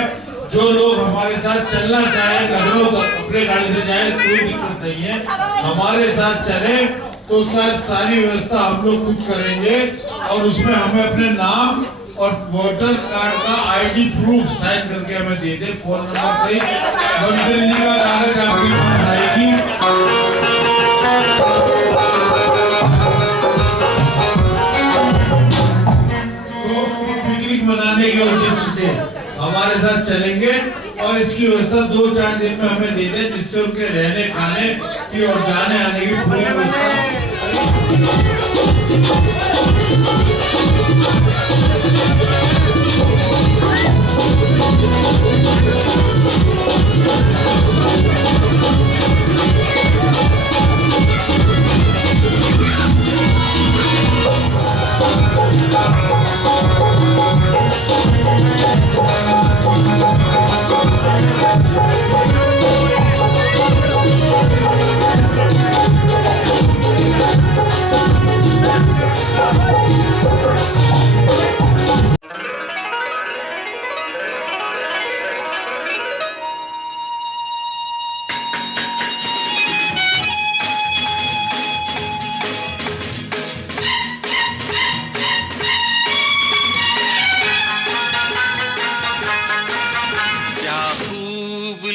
जो लोग हमारे साथ चलना चाहे लखनऊ तक अपने गाड़ी से जाए कोई दिक्कत नहीं है, हमारे साथ चले तो उसका सारी व्यवस्था हम लोग खुद करेंगे और उसमें हमें अपने नाम और वोटर कार्ड का ID प्रूफ साइन करके हमें दे दे। फोन नंबर से मंत्री जी का कागज आपके पास आएगी। तो पिकनिक मनाने के उद्देश्य से हमारे साथ चलेंगे और इसकी व्यवस्था 2-4 दिन में हमें दे दें, जिससे उनके रहने खाने की और जाने आने की पूरी व्यवस्था।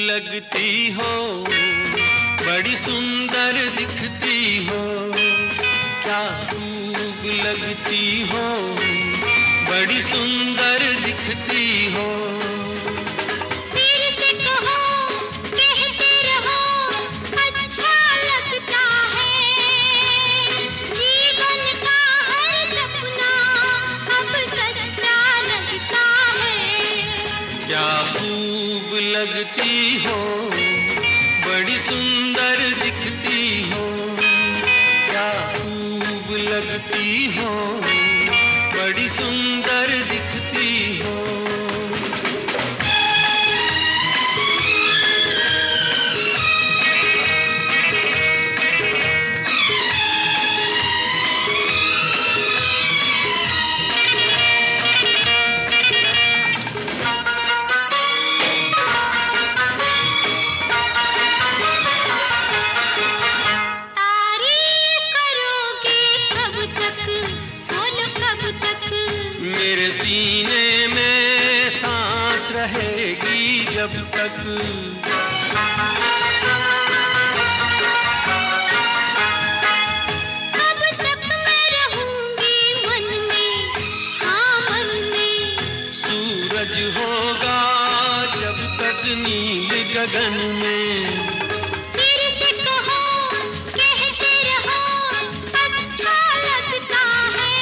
लगती हो, बड़ी सुंदर दिखती हो, क्या खूब लगती हो, बड़ी सुंदर दिखती हो। फिर से कहो, कहते रहो, अच्छा लगता है, जीवन का हर सपना अब सच्चा लगता है। क्या खूब लगती हो, बड़ी सुंदर दिखती हो, क्या खूब लगती हो, बड़ी सुंदर दिखती हो। मेरे सीने में सांस रहेगी जब तक, तब तक मैं रहूंगी मन में, हाँ मन में। सूरज होगा जब तक नील गगन में। फिर से कहो, कहते रहो, अच्छा लगता है,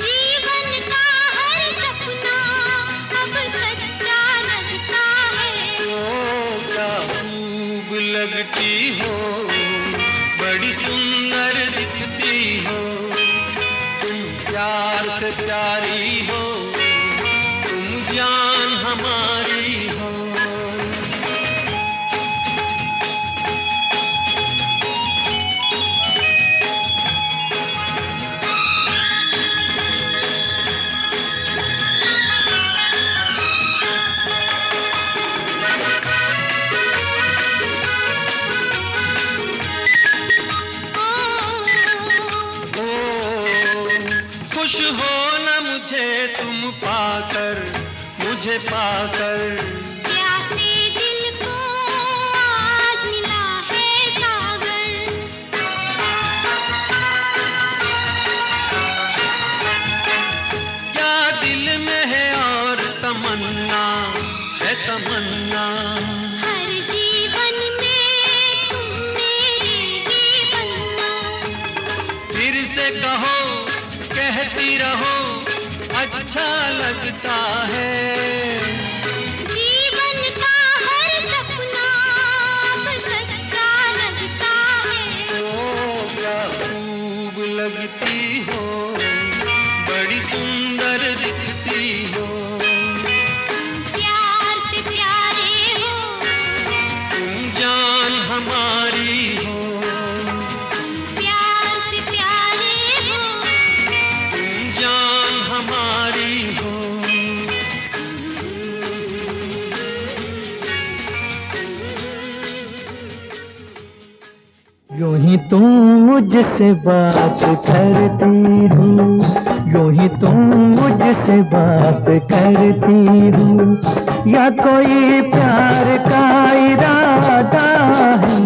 जीवन का हर सपना अब सच्चा लगता है। ओ क्या खूब लगती हो, बड़ी सुंदर दिखती हो, तुम प्यार से प्यारी हो, तुम जान हमारी हो। खुश हो न मुझे तुम पाकर, मुझे पाकर। प्यासे दिल को आज मिला है सागर, क्या दिल में है और तमन्ना है तमन्ना। हर जीवन में तुम मेरे ही बनना। फिर से कहो, कहती रहो, अच्छा लगता है, जीवन का हर सपना अब सच्चा लगता है। ओ क्या खूब लगती हो, बड़ी सुंदर दिखती हो, प्यार से प्यारे हो, तुम जान हमारी हो। प्यार से प्यारे हो, तुम जान हमारी हो। यूं ही तुम मुझसे बात करती हो, यूं ही तुम मुझसे बात करती हो, या कोई प्यार का इरादा है।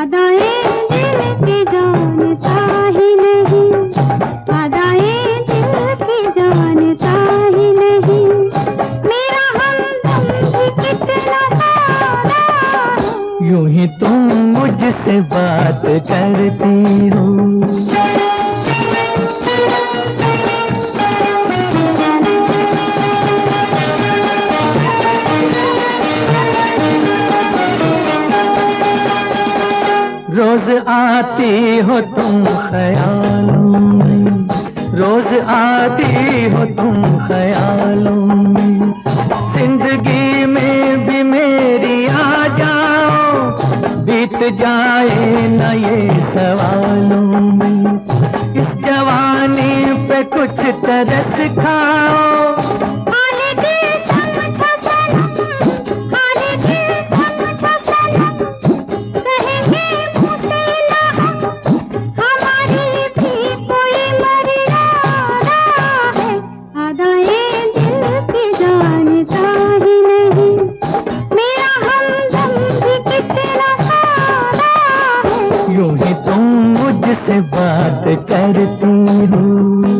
अदाएं दिल की जानता ही नहीं, अदाएं दिल की जानता ही नहीं, मेरा हमदम भी कितना सादा है। यूं ही तुम मुझसे बात करती हो। रोज आती हो तुम ख्यालों में, रोज आती हो तुम ख्यालों में, जिंदगी में भी मेरी आ जाओ, बीत जाए न ये सवालों में, इस जवानी पे कुछ तरस खाओ। यूं ही तुम मुझसे बात करती हो।